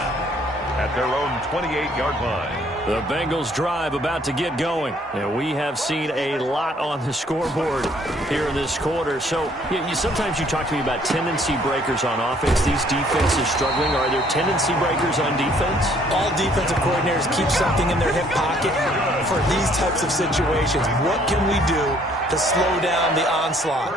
at their own 28-yard line. The Bengals drive about to get going. And we have seen a lot on the scoreboard here in this quarter. So sometimes you talk to me about tendency breakers on offense. These defenses struggling. Are there tendency breakers on defense? All defensive coordinators keep something in their hip pocket for these types of situations. What can we do to slow down the onslaught?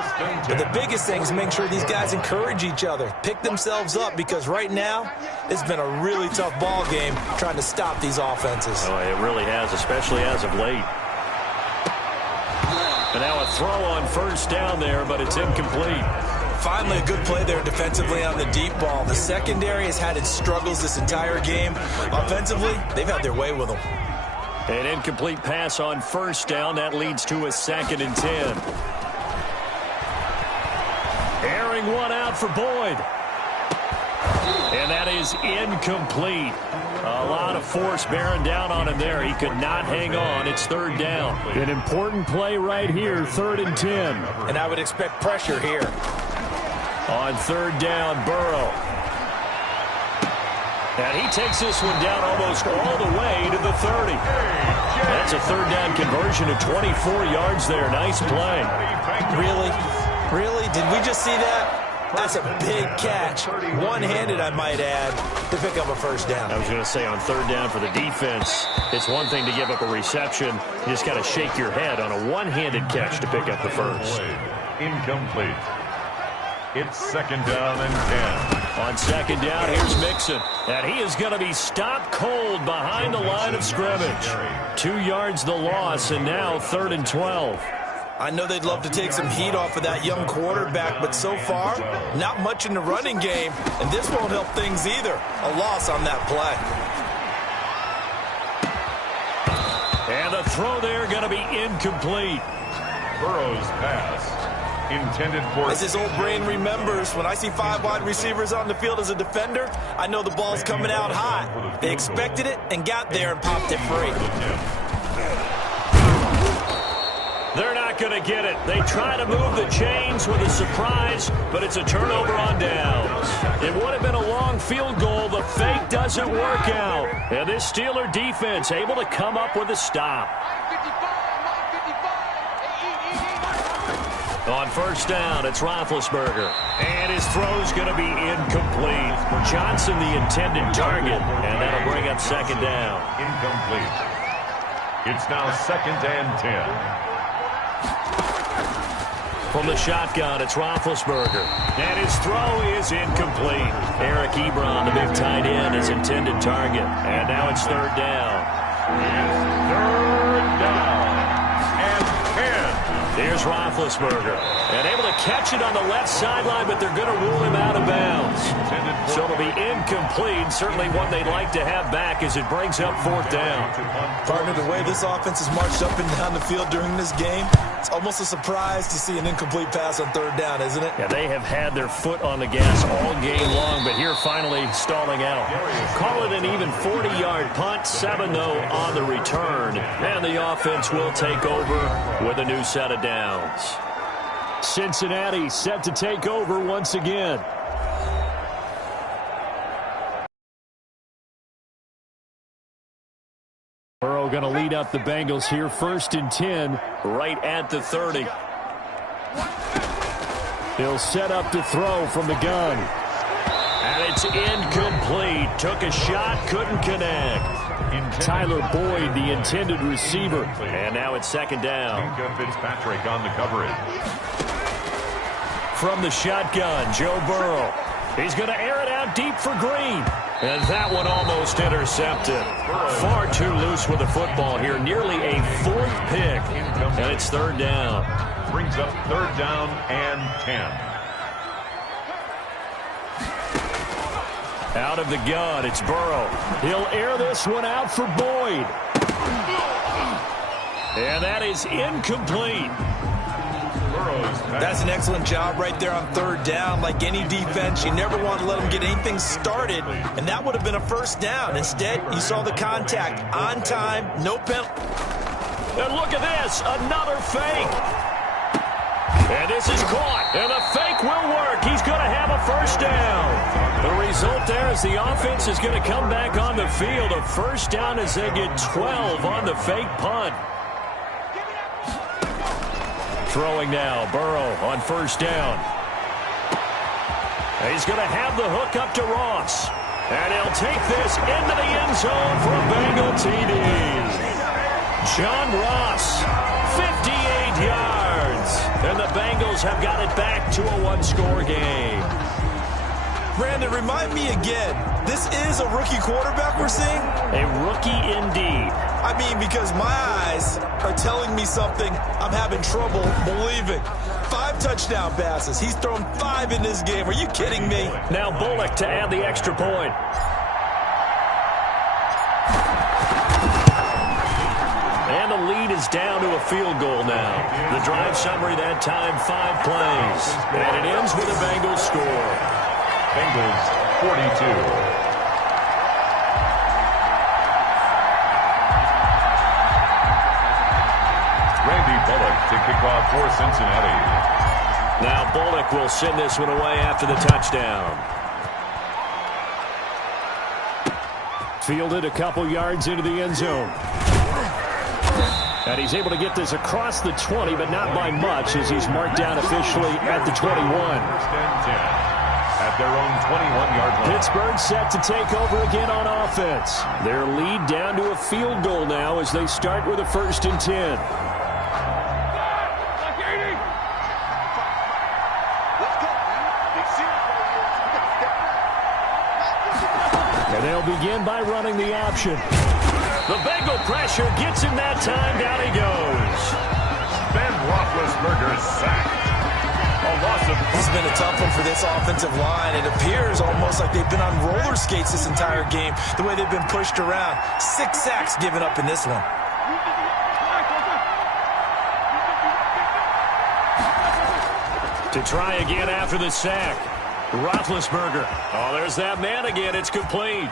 But the biggest thing is make sure these guys encourage each other, pick themselves up, because right now it's been a really tough ball game trying to stop these offenses. Oh, it really has, especially as of late. And now a throw on 1st down there, but it's incomplete. Finally, a good play there defensively on the deep ball. The secondary has had its struggles this entire game. Offensively, they've had their way with them. An incomplete pass on 1st down. That leads to a 2nd and 10. Airing one out for Boyd. And that is incomplete. A lot of force bearing down on him there. He could not hang on. It's 3rd down. An important play right here, 3rd and 10. And I would expect pressure here. On 3rd down, Burrow. And he takes this one down almost all the way to the 30. That's a 3rd down conversion of 24 yards there. Nice play. Really? Did we just see that? That's a big catch. One-handed, I might add, to pick up a first down. I was going to say on third down for the defense, it's one thing to give up a reception. You just got to shake your head on a one-handed catch to pick up the first. Incomplete. It's second down and 10. On second down, here's Mixon. And he is going to be stopped cold behind the line of scrimmage. 2 yards the loss, and now 3rd and 12. I know they'd love to take some heat off of that young quarterback, but so far, not much in the running game, and this won't help things either. A loss on that play. And the throw there going to be incomplete. Burrow's pass intended for... As his old brain remembers, when I see 5 wide receivers on the field as a defender, I know the ball's coming out hot. They expected it and got there and popped it free. They're not going to get it. They try to move the chains with a surprise, but it's a turnover on downs. It would have been a long field goal. The fake doesn't work out. And this Steeler defense able to come up with a stop. On first down, it's Roethlisberger. And his throw's going to be incomplete. Johnson, the intended target, and that'll bring up second down. Incomplete. It's now 2nd and 10. From the shotgun, it's Roethlisberger. And his throw is incomplete. Eric Ebron, the big tight end, his intended target. And now it's 3rd down. It's 3rd down and 10. Here's Roethlisberger. And able to catch it on the left sideline, but they're going to rule him out of bounds. So it'll be incomplete. Certainly one they'd like to have back as it brings up 4th down. Partner, the way this offense has marched up and down the field during this game, it's almost a surprise to see an incomplete pass on 3rd down, isn't it? Yeah, they have had their foot on the gas all game long, but here finally stalling out. Call it an even 40-yard punt, 7-0 on the return. And the offense will take over with a new set of downs. Cincinnati set to take over once again. Burrow going to lead up the Bengals here, 1st and 10, right at the 30. He'll set up to throw from the gun. And it's incomplete. Took a shot, couldn't connect. Tyler Boyd, the intended receiver. And now it's 2nd down. Fitzpatrick on the coverage. From the shotgun, Joe Burrow. He's going to air it out deep for Green. And that one almost intercepted. Far too loose with the football here. Nearly a 4th pick. And it's 3rd down. Brings up 3rd down and 10. Out of the gun, it's Burrow. He'll air this one out for Boyd. And that is incomplete. That's an excellent job right there on 3rd down. Like any defense, you never want to let them get anything started, and that would have been a 1st down. Instead, you saw the contact on time, no penalty. And look at this, another fake. And this is caught, and the fake will work. He's going to have a 1st down. The result there is the offense is going to come back on the field. A 1st down as they get 12 on the fake punt. Throwing now, Burrow on 1st down. He's going to have the hook up to Ross. And he'll take this into the end zone for a Bengal TD. John Ross, 58 yards. And the Bengals have got it back to a 1-score game. Brandon, remind me again, this is a rookie quarterback we're seeing? A rookie indeed. I mean, because my eyes are telling me something I'm having trouble believing. 5 touchdown passes. He's thrown 5 in this game. Are you kidding me? Now Bullock to add the extra point. And the lead is down to a field goal now. The drive summary that time, 5 plays. And it ends with a Bengals score. Bengals 42. To kick off for Cincinnati. Now Bullock will send this one away after the touchdown. Fielded a couple yards into the end zone. And he's able to get this across the 20, but not by much, as he's marked down officially at the 21. First and 10 at their own 21-yard line. Pittsburgh set to take over again on offense. Their lead down to a field goal now as they start with a 1st and 10. And they'll begin by running the option. The Bengal pressure gets him that time. Down he goes. Ben Roethlisberger sacked. He's been a tough one for this offensive line. It appears almost like they've been on roller skates this entire game, the way they've been pushed around. 6 sacks given up in this one. To try again after the sack. Roethlisberger. Oh, there's that man again. It's complete.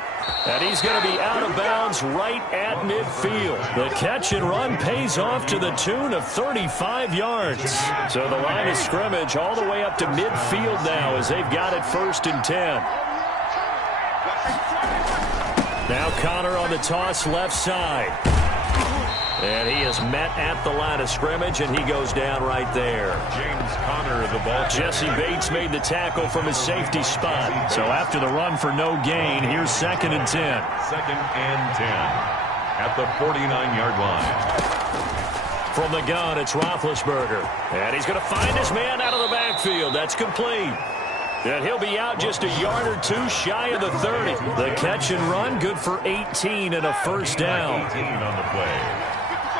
And he's going to be out of bounds right at midfield. The catch and run pays off to the tune of 35 yards. So the line of scrimmage all the way up to midfield now as they've got it 1st and 10. Now Connor on the toss left side. And he is met at the line of scrimmage, and he goes down right there. James Conner, the ball. Jesse Bates made the tackle from his safety spot. So after the run for no gain, here's 2nd and 10. 2nd and 10 at the 49-yard line. From the gun, it's Roethlisberger. And he's going to find his man out of the backfield. That's complete. And he'll be out just a yard or two shy of the 30. The catch and run, good for 18 and a 1st down. 18 on the play.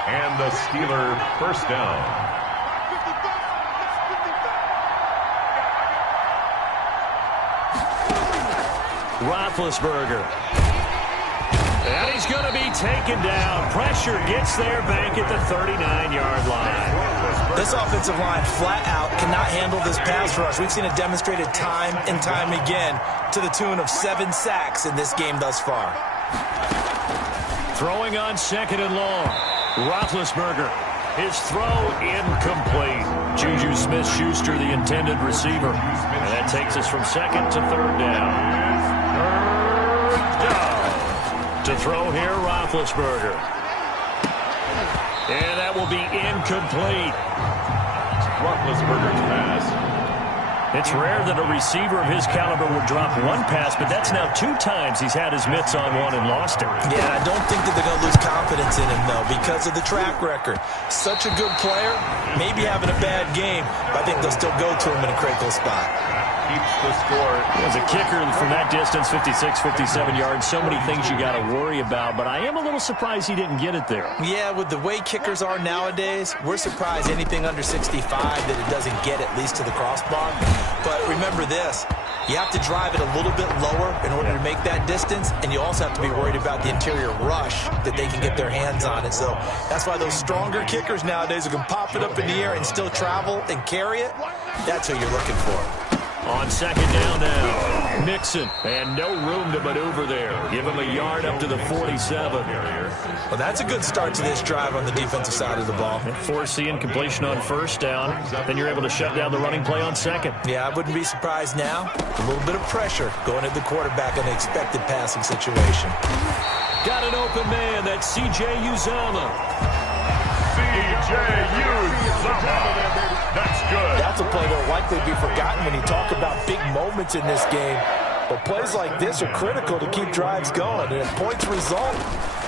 And the Steeler 1st down. Roethlisberger. And he's going to be taken down. Pressure gets there back at the 39-yard line. This offensive line flat out cannot handle this pass rush. We've seen it demonstrated time and time again to the tune of 7 sacks in this game thus far. Throwing on 2nd and long. Roethlisberger. His throw incomplete. Juju Smith-Schuster, the intended receiver. And that takes us from 2nd to 3rd down. 3rd down. To throw here, Roethlisberger. And that will be incomplete. Roethlisberger's pass. It's rare that a receiver of his caliber would drop one pass, but that's now 2 times he's had his mitts on one and lost it. Yeah, I don't think that they're going to lose confidence in him, though, because of the track record. Such a good player, maybe having a bad game, but I think they'll still go to him in a critical spot. Keeps the score. As a kicker from that distance, 56, 57 yards, so many things you got to worry about, but I am a little surprised he didn't get it there. Yeah, with the way kickers are nowadays, we're surprised anything under 65 that it doesn't get at least to the crossbar. But remember this, you have to drive it a little bit lower in order to make that distance, and you also have to be worried about the interior rush that they can get their hands on it. So that's why those stronger kickers nowadays who can pop it up in the air and still travel and carry it, that's what you're looking for. On 2nd down now, Mixon, and no room to maneuver there. Give him a yard up to the 47. Well, that's a good start to this drive on the defensive side of the ball. Force the incompletion on 1st down, then you're able to shut down the running play on 2nd. Yeah, I wouldn't be surprised now. A little bit of pressure going at the quarterback in an expected passing situation. Got an open man, that's C.J. Uzomah. C.J. Uzomah. That's good. That's a play that will likely be forgotten when you talk about big moments in this game. But plays like this are critical to keep drives going. And if points result,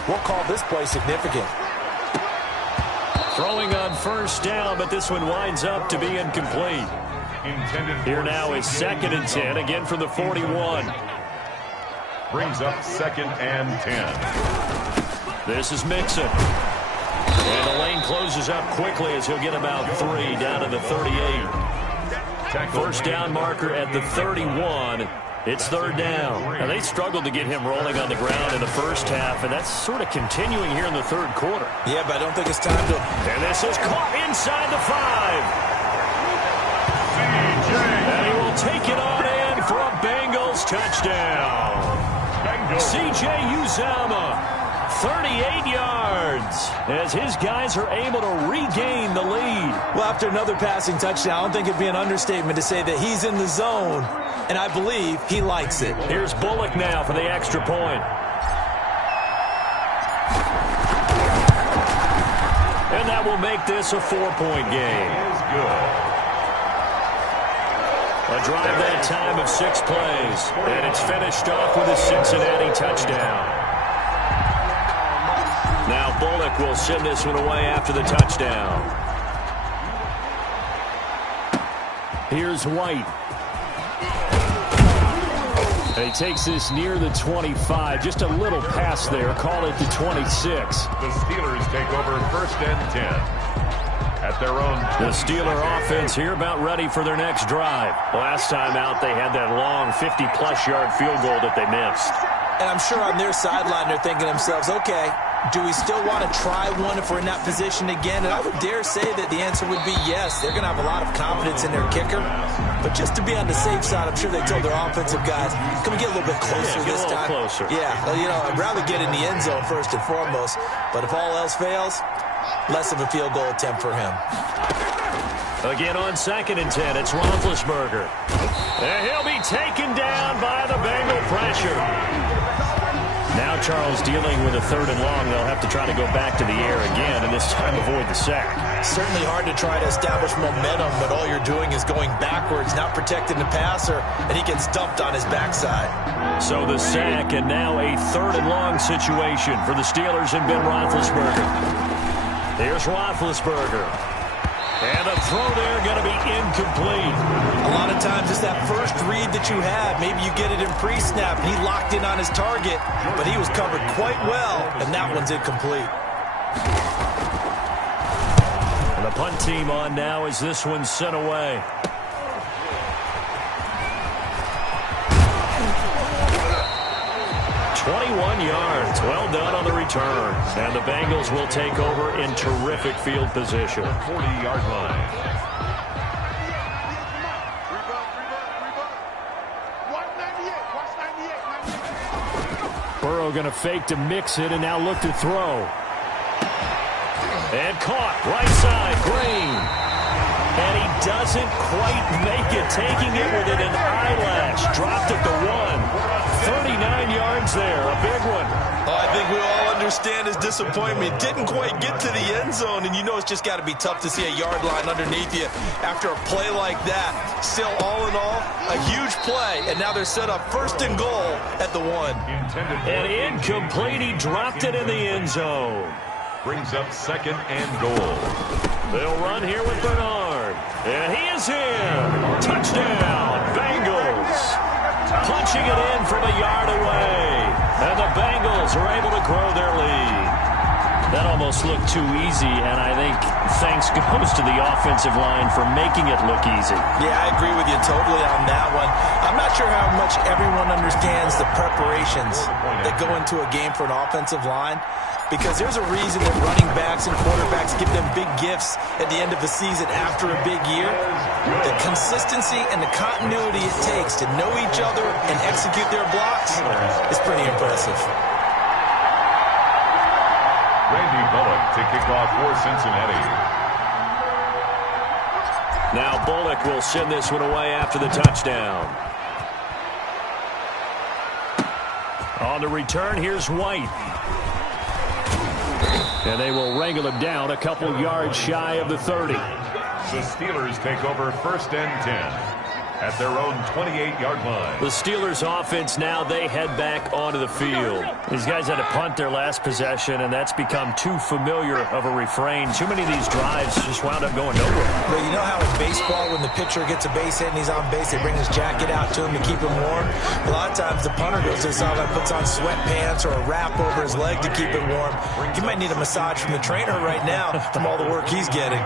we'll call this play significant. Throwing on 1st down, but this one winds up to be incomplete. Here now is 2nd and 10, again from the 41. Brings up 2nd and 10. This is Mixon. And the lane closes up quickly as he'll get about 3 down to the 38. 1st down marker at the 31. It's 3rd down. Now, they struggled to get him rolling on the ground in the 1st half, and that's sort of continuing here in the 3rd quarter. Yeah, but I don't think it's time to... And this is caught inside the 5. And he will take it on in for a Bengals touchdown. C.J. Uzomah. 38 yards as his guys are able to regain the lead. Well, after another passing touchdown, I don't think it'd be an understatement to say that he's in the zone, and I believe he likes it. Here's Bullock now for the extra point. And that will make this a 4-point game. A drive that time of 6 plays. And it's finished off with a Cincinnati touchdown. Now Bullock will send this one away after the touchdown. Here's White. And he takes this near the 25. Just a little pass there. Call it the 26. The Steelers take over 1st and 10. At their own. The Steeler offense here about ready for their next drive. Last time out, they had that long 50-plus yard field goal that they missed. And I'm sure on their sideline they're thinking to themselves, okay, do we still want to try one if we're in that position again? And I would dare say that the answer would be yes. They're going to have a lot of confidence in their kicker. But just to be on the safe side, I'm sure they told their offensive guys, can we get a little bit closer this time? Closer. Yeah, you know, I'd rather get in the end zone first and foremost. But if all else fails, less of a field goal attempt for him. Again on 2nd and 10, it's Roethlisberger. And he'll be taken down by the Bengal pressure. Now Charles dealing with a 3rd and long. They'll have to try to go back to the air again, and this time avoid the sack. Certainly hard to try to establish momentum, but all you're doing is going backwards, not protecting the passer, and he gets dumped on his backside. So the sack, and now a 3rd and long situation for the Steelers and Ben Roethlisberger. Here's Roethlisberger. And the throw there going to be incomplete. A lot of times it's that first read that you have. Maybe you get it in pre-snap, and he locked in on his target, but he was covered quite well, and that one's incomplete. And the punt team on now as this one's sent away. yards. Well done on the return. And the Bengals will take over in terrific field position. 40-yard line. Burrow going to fake to mix it and now look to throw. And caught. Right side. Green. And he doesn't quite make it. Taking it within an eyelash. Dropped at the 1. 39 yards there. A big one. Oh, I think we all understand his disappointment. Didn't quite get to the end zone, and you know it's just got to be tough to see a yard line underneath you after a play like that. Still, all in all, a huge play, and now they're set up 1st and goal at the 1. And incomplete. He dropped it in the end zone. Brings up 2nd and goal. They'll run here with Bernard. And he is in. Touchdown, Bengals. Punching it in from a yard away. And the Bengals are able to grow their lead. That almost looked too easy, and I think thanks goes to the offensive line for making it look easy. Yeah, I agree with you totally on that one. I'm not sure how much everyone understands the preparations that go into a game for an offensive line, because there's a reason that running backs and quarterbacks give them big gifts at the end of the season after a big year. The consistency and the continuity it takes to know each other and execute their blocks is pretty impressive. Randy Bullock to kick off for Cincinnati. Now Bullock will send this one away after the touchdown. On the return, here's White. And they will wrangle him down a couple yards shy of the 30. The Steelers take over 1st and 10 at their own 28-yard line. The Steelers offense now, they head back onto the field. These guys had to punt their last possession, and that's become too familiar of a refrain. Too many of these drives just wound up going nowhere. But you know how in baseball, when the pitcher gets a base hit and he's on base, they bring his jacket out to him to keep him warm? A lot of times the punter goes to the sideline, puts on sweatpants or a wrap over his leg to keep it warm. He might need a massage from the trainer right now from all the work he's getting.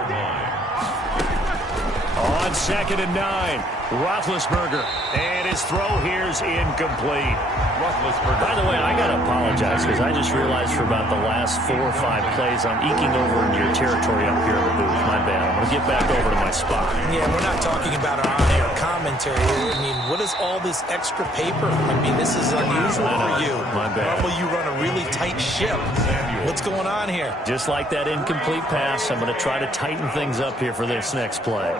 On 2nd and 9, Roethlisberger, and his throw here's incomplete. Roethlisberger. By the way, I got to apologize because I just realized for about the last 4 or 5 plays I'm eking over into your territory up here in the booth. My bad. I'm going to get back over to my spot. Yeah, we're not talking about our on-air commentary. I mean, what is all this extra paper? I mean, this is unusual for you. My bad. Normally you run a really tight ship. What's going on here? Just like that incomplete pass, I'm going to try to tighten things up here for this next play.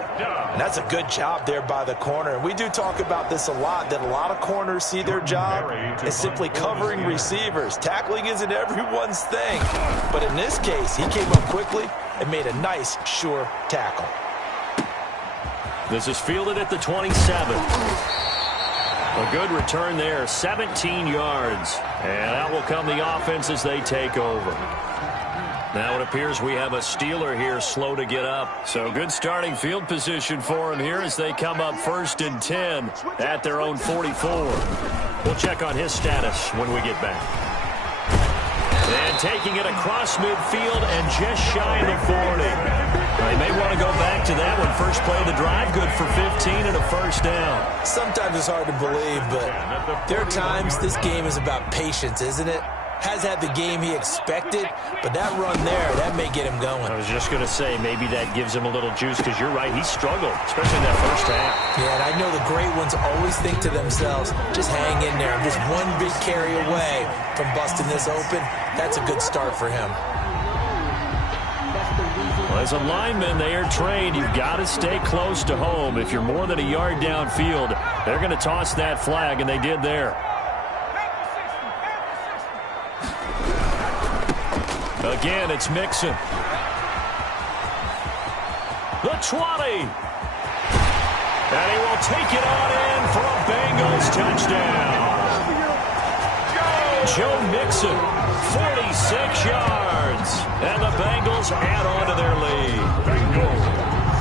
And that's a good job there by the corner. And we do talk about this a lot, that a lot of corners see their job as simply covering receivers. Tackling isn't everyone's thing. But in this case, he came up quickly and made a nice, sure tackle. This is fielded at the 27. A good return there, 17 yards. And out will come the offense as they take over. Now it appears we have a Steeler here slow to get up. So good starting field position for him here as they come up 1st and 10 at their own 44. We'll check on his status when we get back. And taking it across midfield and just shy of the 40. They may want to go back to that one. First play of the drive, good for 15 and a first down. Sometimes it's hard to believe, but there are times this game is about patience, isn't it? Has had the game he expected, but that run there, that may get him going. I was just going to say, maybe that gives him a little juice, because you're right, he struggled, especially in that first half. Yeah, and I know the great ones always think to themselves, just hang in there. I'm just one big carry away from busting this open. That's a good start for him. Well, as a lineman, they are trained. You've got to stay close to home. If you're more than a yard downfield, they're going to toss that flag, and they did there. Again, it's Mixon. The 20. And he will take it on in for a Bengals touchdown. Joe Mixon, 46 yards. And the Bengals add on to their lead.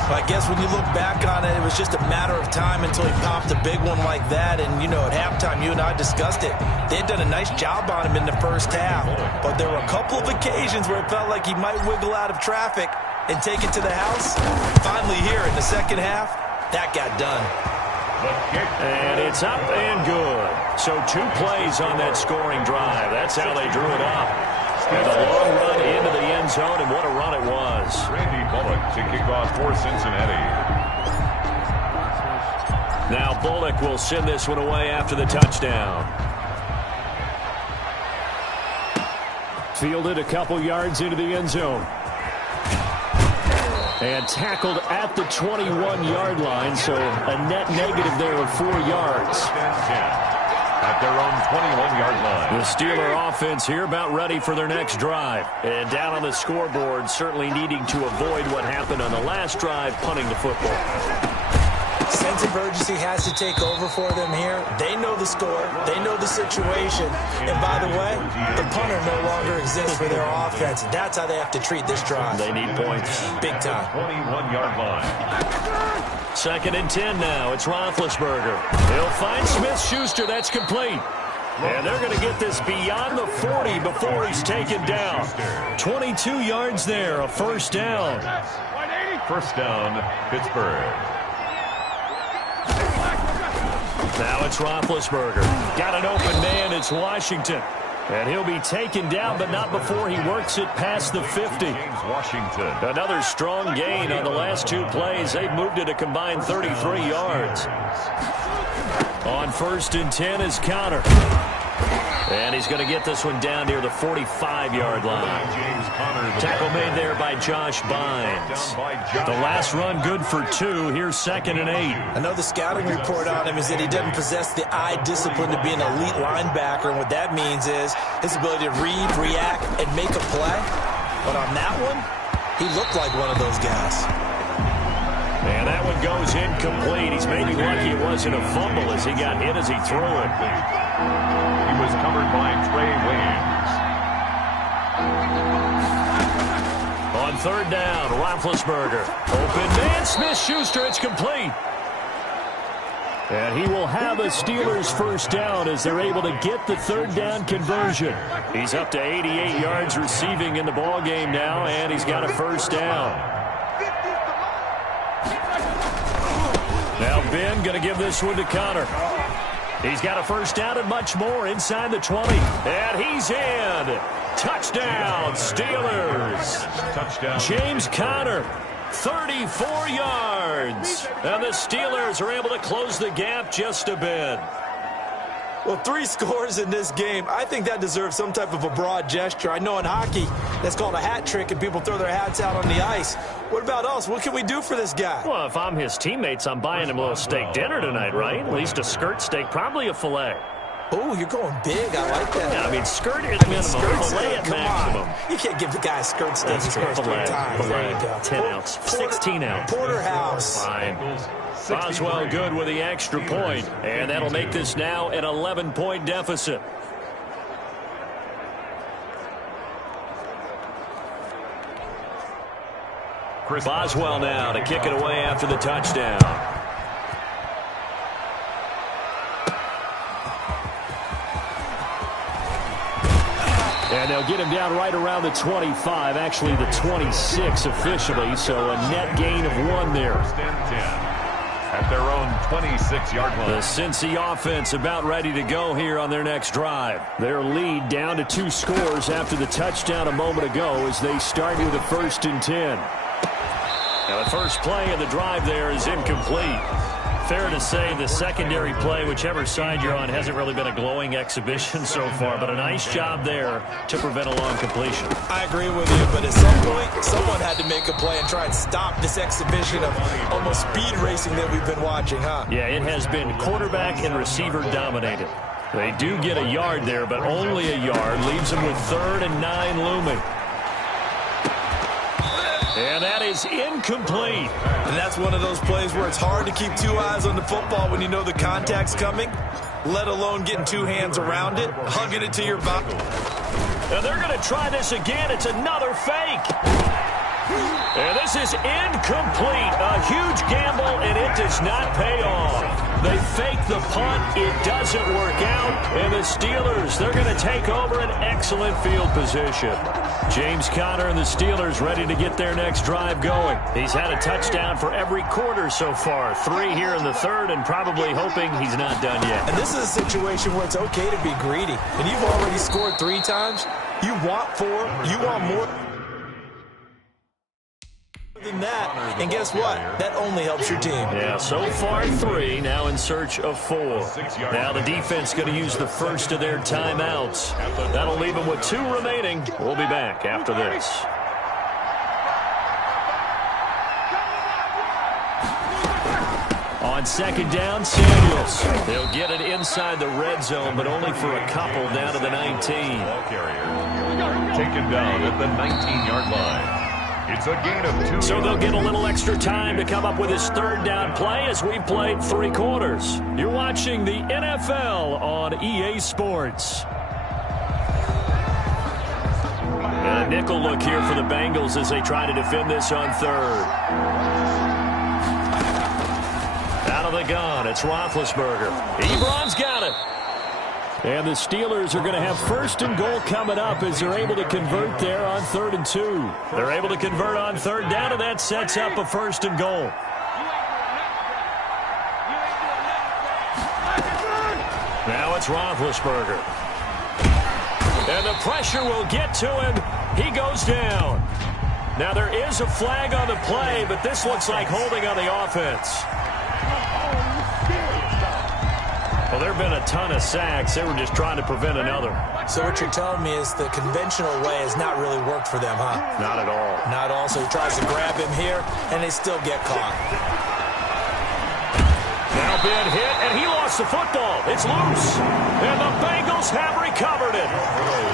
I guess when you look back on it, it was just a matter of time until he popped a big one like that. And, you know, at halftime, you and I discussed it. They had done a nice job on him in the first half. But there were a couple of occasions where it felt like he might wiggle out of traffic and take it to the house. Finally here in the second half, that got done. And it's up and good. So 2 plays on that scoring drive. That's how they drew it up. And a long run into the end zone, and what a run it was. Randy Bullock to kick off for Cincinnati. Now Bullock will send this one away after the touchdown. Fielded a couple yards into the end zone. And tackled at the 21-yard line, so a net negative there of 4 yards. At their own 21-yard line. The Steeler offense here about ready for their next drive. And down on the scoreboard, certainly needing to avoid what happened on the last drive, punting the football. Sense of urgency has to take over for them here. They know the score. They know the situation. And by the way, the punter no longer exists for their offense. That's how they have to treat this drive. They need points. Big time. 21-yard line. 2nd and 10 now. It's Roethlisberger. He'll find Smith-Schuster. That's complete. And they're going to get this beyond the 40 before he's taken down. 22 yards there, a first down. First down, Pittsburgh. Now it's Roethlisberger. Got an open man. It's Washington. And he'll be taken down, but not before he works it past the 50. James Washington. Another strong gain on the last 2 plays. They've moved it a combined 33 yards. On 1st and 10 is Conner. And he's going to get this one down near the 45-yard line. Tackle made there by Josh Bynes. The last run good for 2. Here's 2nd and 8. I know the scouting report on him is that he doesn't possess the eye discipline to be an elite linebacker. And what that means is his ability to read, react, and make a play. But on that one, he looked like one of those guys. And that one goes incomplete. He's maybe lucky it wasn't a fumble as he got hit as he threw it. He was covered by Trey Waynes. On 3rd down, Roethlisberger. Open man, Smith-Schuster. It's complete. And he will have a Steelers first down as they're able to get the 3rd down conversion. He's up to 88 yards receiving in the ballgame now, and he's got a first down. Now Ben going to give this one to Conner. He's got a first down and much more inside the 20. And he's in. Touchdown, Steelers. Touchdown. James Conner, 34 yards. And the Steelers are able to close the gap just a bit. Well, 3 scores in this game. I think that deserves some type of a broad gesture. I know in hockey, that's called a hat trick, and people throw their hats out on the ice. What about us? What can we do for this guy? Well, if I'm his teammates, I'm buying him a little steak dinner tonight, right? At least a skirt steak, probably a filet. Oh, you're going big. I like that. Yeah, I mean, skirt is minimum. Fillet at maximum. You can't give the guy a skirt steak. He scores 3 times. There you go. 10 ounce, 16 ounce. Porterhouse. Fine. Boswell good with the extra point, and that'll make this now an 11-point deficit. Boswell now to kick it away after the touchdown. And they'll get him down right around the 25, actually the 26 officially, so a net gain of 1 there. At their own 26-yard line. The Cincy offense about ready to go here on their next drive. Their lead down to 2 scores after the touchdown a moment ago as they start with a 1st and 10. Now the first play of the drive there is incomplete. Fair to say the secondary play, whichever side you're on, hasn't really been a glowing exhibition so far, but a nice job there to prevent a long completion. I agree with you, but at some point, someone had to make a play and try and stop this exhibition of almost speed racing that we've been watching, huh? Yeah, it has been quarterback and receiver dominated. They do get a yard there, but only a yard. Leaves them with 3rd and 9 looming. And that is incomplete. And that's one of those plays where it's hard to keep 2 eyes on the football when you know the contact's coming, let alone getting 2 hands around it, hugging it to your body. And they're going to try this again. It's another fake. And this is incomplete. A huge gamble, and it does not pay off. They fake the punt. It doesn't work out. And the Steelers, they're going to take over an excellent field position. James Conner and the Steelers ready to get their next drive going. He's had a touchdown for every quarter so far. 3 here in the 3rd, and probably hoping he's not done yet. And this is a situation where it's okay to be greedy. And you've already scored 3 times. You want 4. You want more than that, and guess what? That only helps your team. Yeah, so far 3, now in search of 4. Now the defense going to use the first of their timeouts. That'll leave them with 2 remaining. We'll be back after this. On 2nd down, Samuels. They'll get it inside the red zone, but only for a couple down to the 19. Ball carrier taken down at the 19-yard line. It's a gain of 2. So they'll get a little extra time to come up with his 3rd down play as we've played 3 quarters. You're watching the NFL on EA Sports. And a nickel look here for the Bengals as they try to defend this on 3rd. Out of the gun, it's Roethlisberger. Ebron's got it. And the Steelers are going to have 1st and goal coming up as they're able to convert there on 3rd and 2. They're able to convert on 3rd down, and that sets up a 1st and goal. Now it's Roethlisberger. And the pressure will get to him. He goes down. Now there is a flag on the play, but this looks like holding on the offense. Well, there have been a ton of sacks. They were just trying to prevent another. So what you're telling me is the conventional way has not really worked for them, huh? Not at all. Not all. So he tries to grab him here, and they still get caught. Now been hit, and he lost the football. It's loose. And the Bengals have recovered it.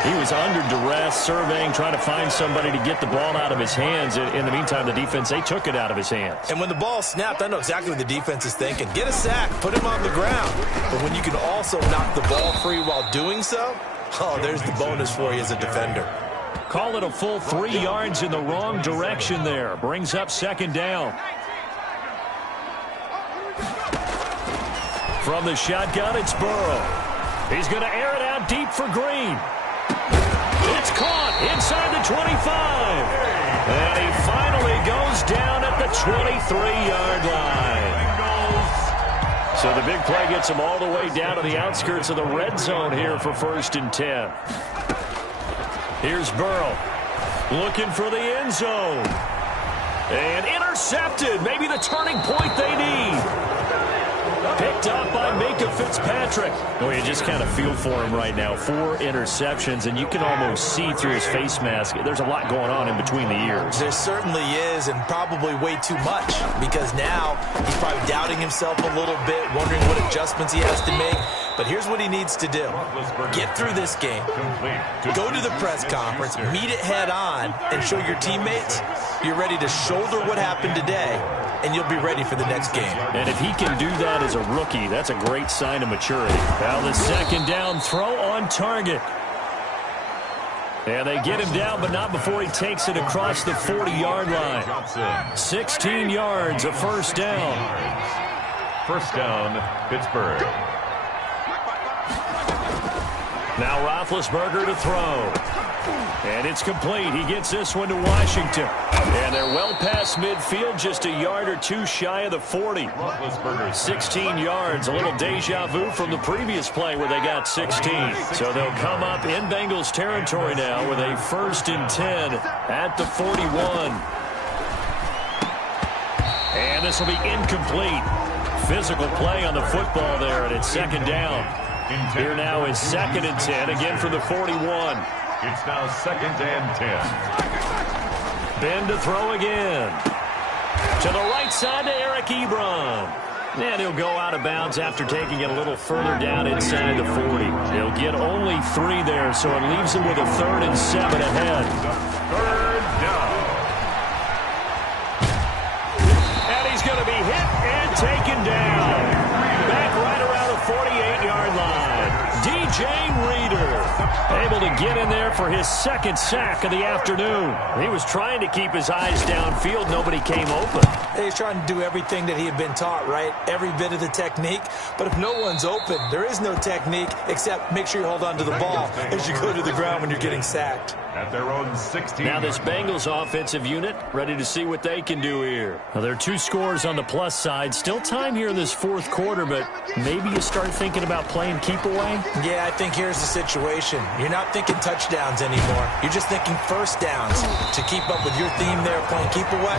He was under duress, surveying, trying to find somebody to get the ball out of his hands. In the meantime, the defense, they took it out of his hands. And when the ball snapped, I know exactly what the defense is thinking. Get a sack, put him on the ground. But when you can also knock the ball free while doing so, oh, there's the bonus for you as a defender. Call it a full 3 yards in the wrong direction there. Brings up 2nd down. From the shotgun, it's Burrow. He's going to air it out deep for Green. It's caught inside the 25. And he finally goes down at the 23-yard line. So the big play gets him all the way down to the outskirts of the red zone here for 1st and 10. Here's Burrow looking for the end zone. And intercepted. Maybe the turning point they need. Picked up by Minka Fitzpatrick. Oh, you just kind of feel for him right now. 4 interceptions, and you can almost see through his face mask. There's a lot going on in between the ears. There certainly is, and probably way too much, because now he's probably doubting himself a little bit, wondering what adjustments he has to make. But here's what he needs to do. Get through this game. Go to the press conference, meet it head on, and show your teammates you're ready to shoulder what happened today, and you'll be ready for the next game. And if he can do that as a rookie, that's a great sign of maturity. Now the second down throw on target. And they get him down, but not before he takes it across the 40-yard line. 16 yards, a first down. First down, Pittsburgh. Now Roethlisberger to throw. And it's complete. He gets this one to Washington. And they're well past midfield, just a yard or two shy of the 40. 16 yards, a little deja vu from the previous play where they got 16. So they'll come up in Bengals territory now with a 1st and 10 at the 41. And this will be incomplete. Physical play on the football there, and it's second down. Here now is 2nd and 10, again from the 41. It's now 2nd and 10. Ben to throw again. To the right side to Eric Ebron. And he'll go out of bounds after taking it a little further down inside the 40. He'll get only 3 there, so it leaves him with a 3rd and 7 ahead. 3rd down. And he's going to be hit and taken down. Back right around the 48-yard line. DJ Reader able to get in there for his 2nd sack of the afternoon. He was trying to keep his eyes downfield. Nobody came open. He's trying to do everything that he had been taught, right? Every bit of the technique. But if no one's open, there is no technique except make sure you hold on to the ball as you go to the ground when you're getting sacked. At their own 16. Now this Bengals offensive unit ready to see what they can do here. Now there are 2 scores on the plus side. Still time here in this 4th quarter, but maybe you start thinking about playing keep away? Yeah, I think here's the situation. You're not thinking touchdowns anymore. You're just thinking first downs. To keep up with your theme there playing keep away,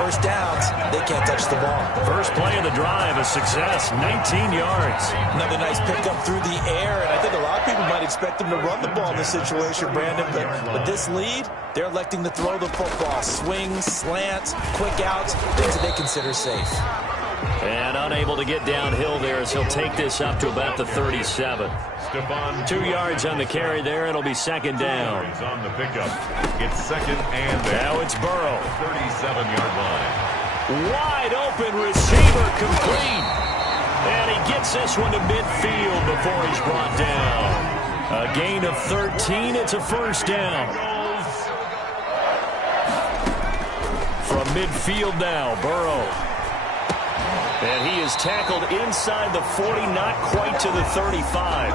first downs, they can't touch the ball. First play of the drive, a success, 19 yards. Another nice pickup through the air, and I think a lot of people might expect them to run the ball in this situation, Brandon, but this lead, they're electing to throw the football. Swings, slants, quick outs, things that they consider safe. And unable to get downhill there as he'll take this up to about the 37. 2 yards on the carry there. It'll be 2nd down. On the pickup. It's 2nd and now it's Burrow. 37-yard line. Wide open receiver complete. And he gets this one to midfield before he's brought down. A gain of 13. It's a first down. From midfield now, Burrow. And he is tackled inside the 40, not quite to the 35.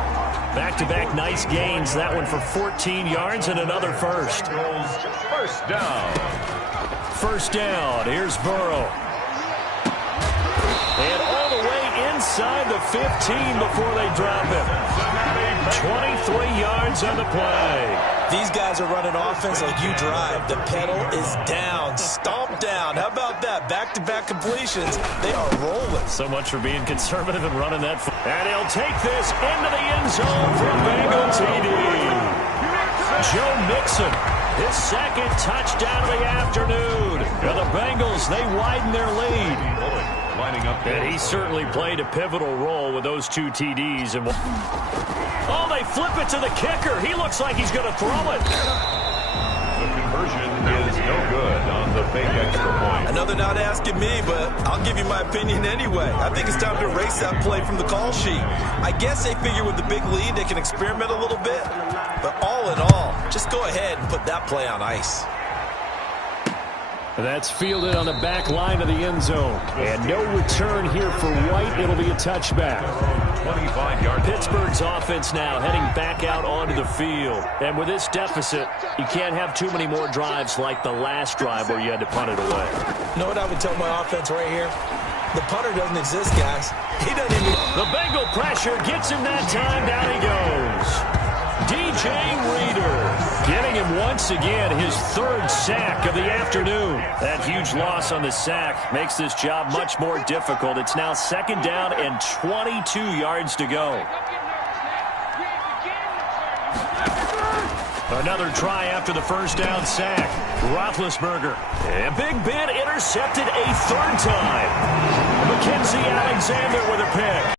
Back-to-back nice gains. That one for 14 yards and another first. First down. First down. Here's Burrow. And all the way inside the 15 before they drop him. 23 yards on the play. These guys are running offense like you drive. The pedal is down, stomp down. How about that? Back-to-back completions. They are rolling. So much for being conservative and running that. And he'll take this into the end zone for a Bengal TD. Joe Mixon, his 2nd touchdown of the afternoon. And the Bengals, they widen their lead. Lining up. And he certainly played a pivotal role with those 2 TDs. And oh, they flip it to the kicker. He looks like he's going to throw it. The conversion is no good on the fake extra point. I know they're not asking me, but I'll give you my opinion anyway. I think it's time to erase that play from the call sheet. I guess they figure with the big lead they can experiment a little bit. But all in all, just go ahead and put that play on ice. That's fielded on the back line of the end zone. And no return here for White. It'll be a touchback. 25-yard. Pittsburgh's offense now heading back out onto the field. And with this deficit, you can't have too many more drives like the last drive where you had to punt it away. You know what I would tell my offense right here? The punter doesn't exist, guys. He doesn't even... The Bengal pressure gets him that time. Down he goes. DJ Reader getting him once again his 3rd sack of the afternoon. That huge loss on the sack makes this job much more difficult. It's now 2nd down and 22 yards to go. Another try after the first down sack. Roethlisberger. And Big Ben intercepted a 3rd time. Mackenzie Alexander with a pick.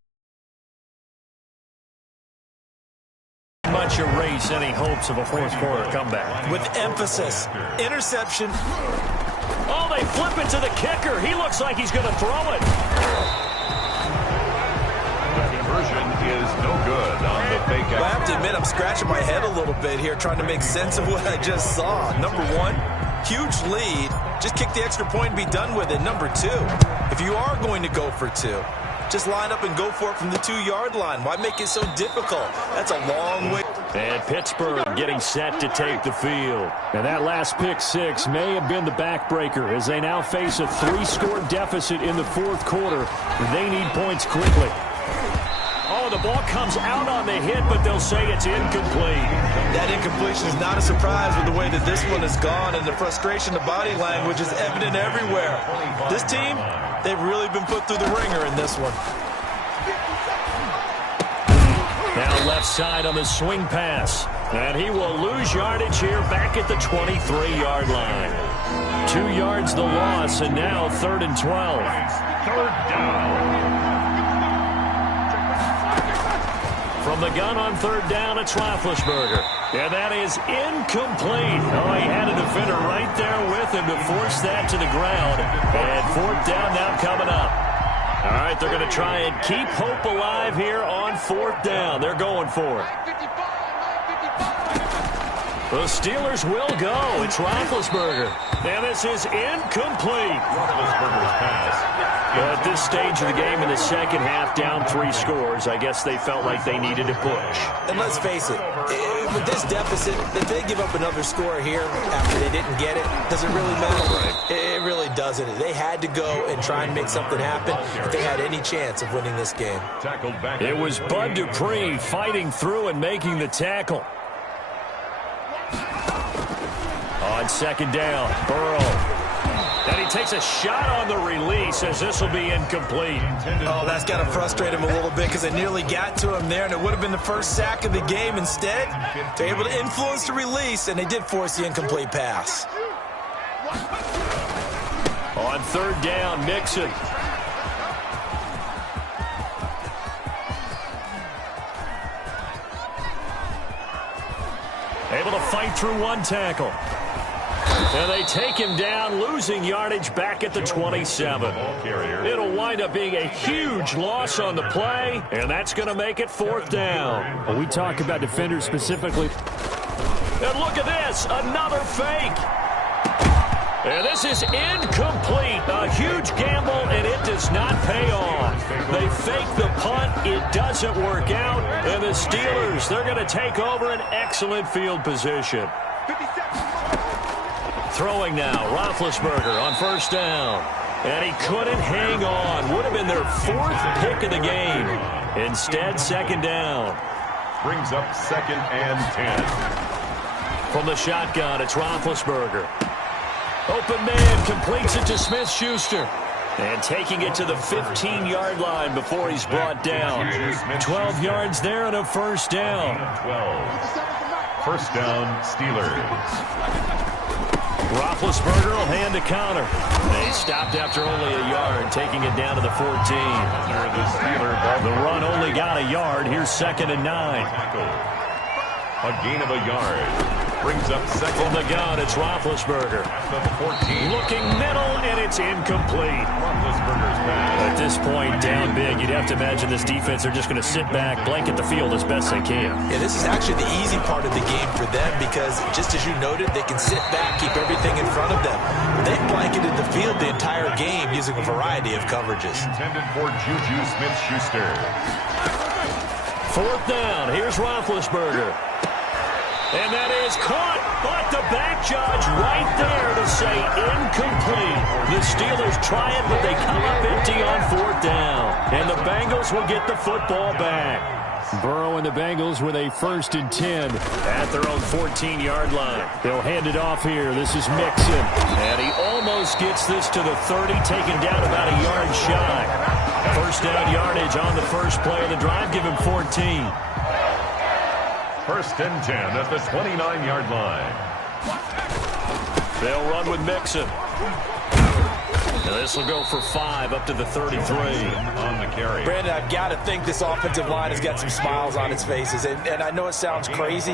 much erase any hopes of a fourth-quarter comeback. With emphasis. Interception. Oh, they flip it to the kicker. He looks like he's going to throw it. The conversion is no good on the fake out. Well, I have to admit, I'm scratching my head a little bit here trying to make sense of what I just saw. Number one, huge lead. Just kick the extra point and be done with it. Number two, if you are going to go for two, just line up and go for it from the 2-yard line. Why make it so difficult? That's a long way. And Pittsburgh getting set to take the field. And that last pick six may have been the backbreaker as they now face a 3-score deficit in the fourth quarter. They need points quickly. Oh, the ball comes out on the hit, but they'll say it's incomplete. That incompletion is not a surprise with the way that this one has gone, and the frustration, the body language is evident everywhere. This team, they've really been put through the ringer in this one. Now left side on the swing pass. And he will lose yardage here back at the 23-yard line. 2 yards the loss, and now 3rd and 12. Third down. From the gun on 3rd down, it's Roethlisberger. And that is incomplete. Oh, he had a defender right there with him to force that to the ground. And 4th down now coming up. All right, they're going to try and keep hope alive here on 4th down. They're going for it. The Steelers will go. It's Roethlisberger. And this is incomplete. Roethlisberger's pass. Well, at this stage of the game in the second half, down 3 scores, I guess they felt like they needed to push. And let's face it, with this deficit, if they give up another score here after they didn't get it, does it really matter? It really doesn't. They had to go and try and make something happen if they had any chance of winning this game. It was Bud Dupree fighting through and making the tackle. On 2nd down, Burrow. And he takes a shot on the release as this will be incomplete. Oh, that's got to frustrate him a little bit because it nearly got to him there, and it would have been the first sack of the game. Instead, they're able to influence the release, and they did force the incomplete pass. On 3rd down, Mixon. Able to fight through 1 tackle. And they take him down, losing yardage back at the 27. It'll wind up being a huge loss on the play, and that's going to make it 4th down. Well, we talk about defenders specifically. And look at this, another fake. And this is incomplete. A huge gamble, and it does not pay off. They fake the punt. It doesn't work out. And the Steelers, they're going to take over an excellent field position. Throwing now, Roethlisberger on 1st down. And he couldn't hang on. Would have been their 4th pick of the game. Instead, 2nd down. Brings up 2nd and 10. From the shotgun, it's Roethlisberger. Open man, completes it to Smith-Schuster. And taking it to the 15-yard line before he's brought down. 12 yards there and a 1st down. 12. 1st down, Steelers. Roethlisberger will hand a counter. They stopped after only a yard, taking it down to the 14. The run only got a yard. Here's 2nd and 9. A gain of a yard. Brings up 2nd. From the gun, it's Roethlisberger. Looking middle, and it's incomplete. At this point, down big, you'd have to imagine this defense are just going to sit back, blanket the field as best they can. Yeah, this is actually the easy part of the game for them because, just as you noted, they can sit back, keep everything in front of them. They've blanketed the field the entire game using a variety of coverages. Intended for Juju Smith-Schuster. 4th down, here's Roethlisberger. And that is caught, but the back judge right there to say incomplete. The Steelers try it, but they come up empty on 4th down. And the Bengals will get the football back. Burrow and the Bengals with a 1st and 10. At their own 14-yard line. They'll hand it off here. This is Mixon. And he almost gets this to the 30, taken down about a yard shy. 1st down yardage on the first play of the drive. Give him 14. 1st and 10 at the 29-yard line. They'll run with Mixon. This will go for 5 up to the 33. On the carry. Brandon, I've got to think this offensive line has got some smiles on its faces. And I know it sounds crazy,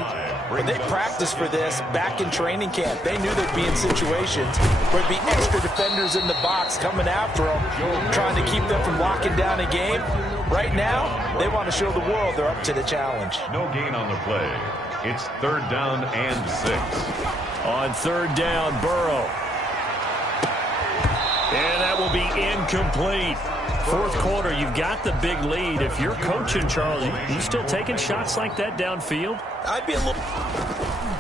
but they practiced for this back in training camp. They knew they'd be in situations where there'd be extra defenders in the box coming after them, trying to keep them from locking down a game. Right now, they want to show the world they're up to the challenge. No gain on the play. It's 3rd down and 6. On 3rd down, Burrow. And that will be incomplete. 4th quarter, you've got the big lead. If you're coaching, Charles, you still taking shots like that downfield? I'd be a little...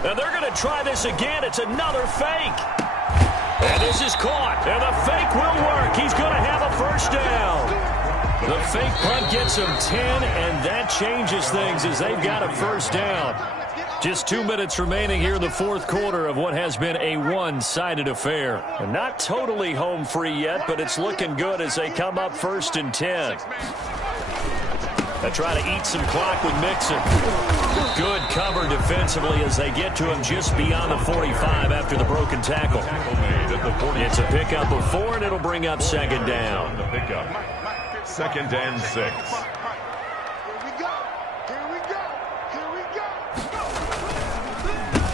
And they're going to try this again. It's another fake. And this is caught. And the fake will work. He's going to have a 1st down. The fake punt gets him 10, and that changes things as they've got a 1st down. Just 2 minutes remaining here in the 4th quarter of what has been a one-sided affair. And not totally home free yet, but it's looking good as they come up 1st and 10. They try to eat some clock with Mixon. Good cover defensively as they get to him just beyond the 45 after the broken tackle. It's a pickup of 4, and it'll bring up 2nd down. The pickup. 2nd and 6.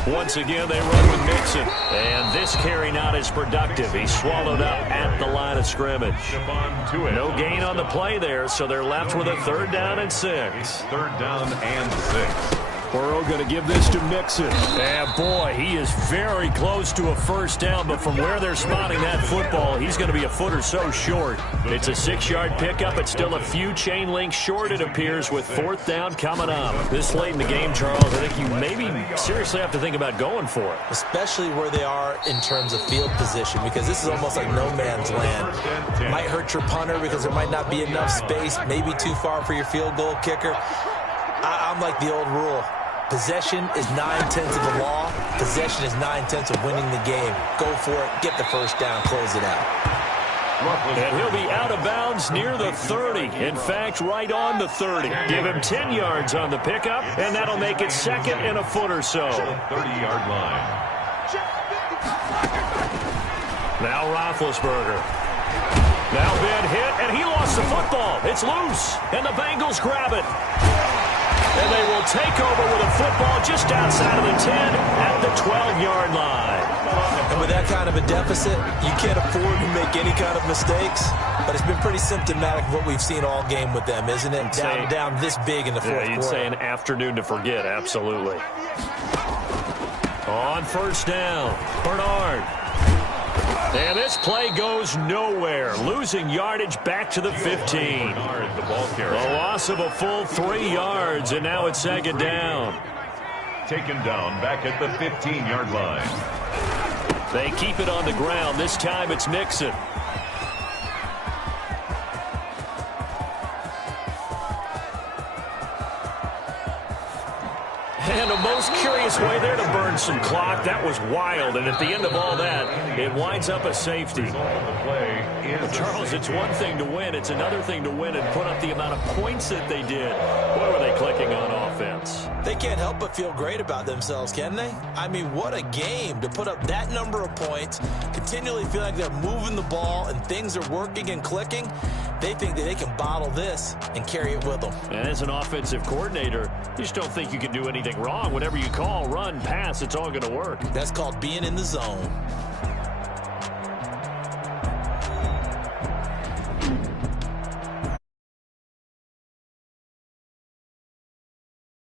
Once again, they run with Mixon. And this carry not as productive. He's swallowed up at the line of scrimmage. No gain on the play there, so they're left with a 3rd down and 6. 3rd down and 6. Burrow going to give this to Mixon. And boy, he is very close to a 1st down, but from where they're spotting that football, he's going to be a foot or so short. It's a 6-yard pickup. It's still a few chain links short, it appears, with 4th down coming up. This late in the game, Charles, I think you maybe seriously have to think about going for it. Especially where they are in terms of field position, because this is almost like no man's land. Might hurt your punter because there might not be enough space, maybe too far for your field goal kicker. I'm like the old rule. Possession is 9/10 of the law. Possession is 9/10 of winning the game. Go for it. Get the 1st down. Close it out. And he'll be out of bounds near the 30. In fact, right on the 30. Give him 10 yards on the pickup, and that'll make it 2nd and a foot or so. 30-yard line. Now Roethlisberger. Now Ben hit, and he lost the football. It's loose, and the Bengals grab it. And they will take over with a football just outside of the 10 at the 12-yard line. And with that kind of a deficit, you can't afford to make any kind of mistakes. But it's been pretty symptomatic of what we've seen all game with them, isn't it? Down this big in the 4th quarter. You'd say an afternoon to forget, absolutely. On 1st down, Bernard. And this play goes nowhere. Losing yardage back to the 15. A loss of a full 3 yards, and now it's 2nd down. Taken down back at the 15-yard line. They keep it on the ground. This time it's Mixon. And a most curious way there to burn some clock. That was wild, and at the end of all that, it winds up a safety. Charles, it's one thing to win. It's another thing to win and put up the amount of points that they did. Boy, were they clicking on offense. They can't help but feel great about themselves, can they? I mean, what a game to put up that number of points, continually feel like they're moving the ball and things are working and clicking. They think that they can bottle this and carry it with them. And as an offensive coordinator, you just don't think you can do anything wrong. Whatever you call, run, pass, it's all going to work. That's called being in the zone.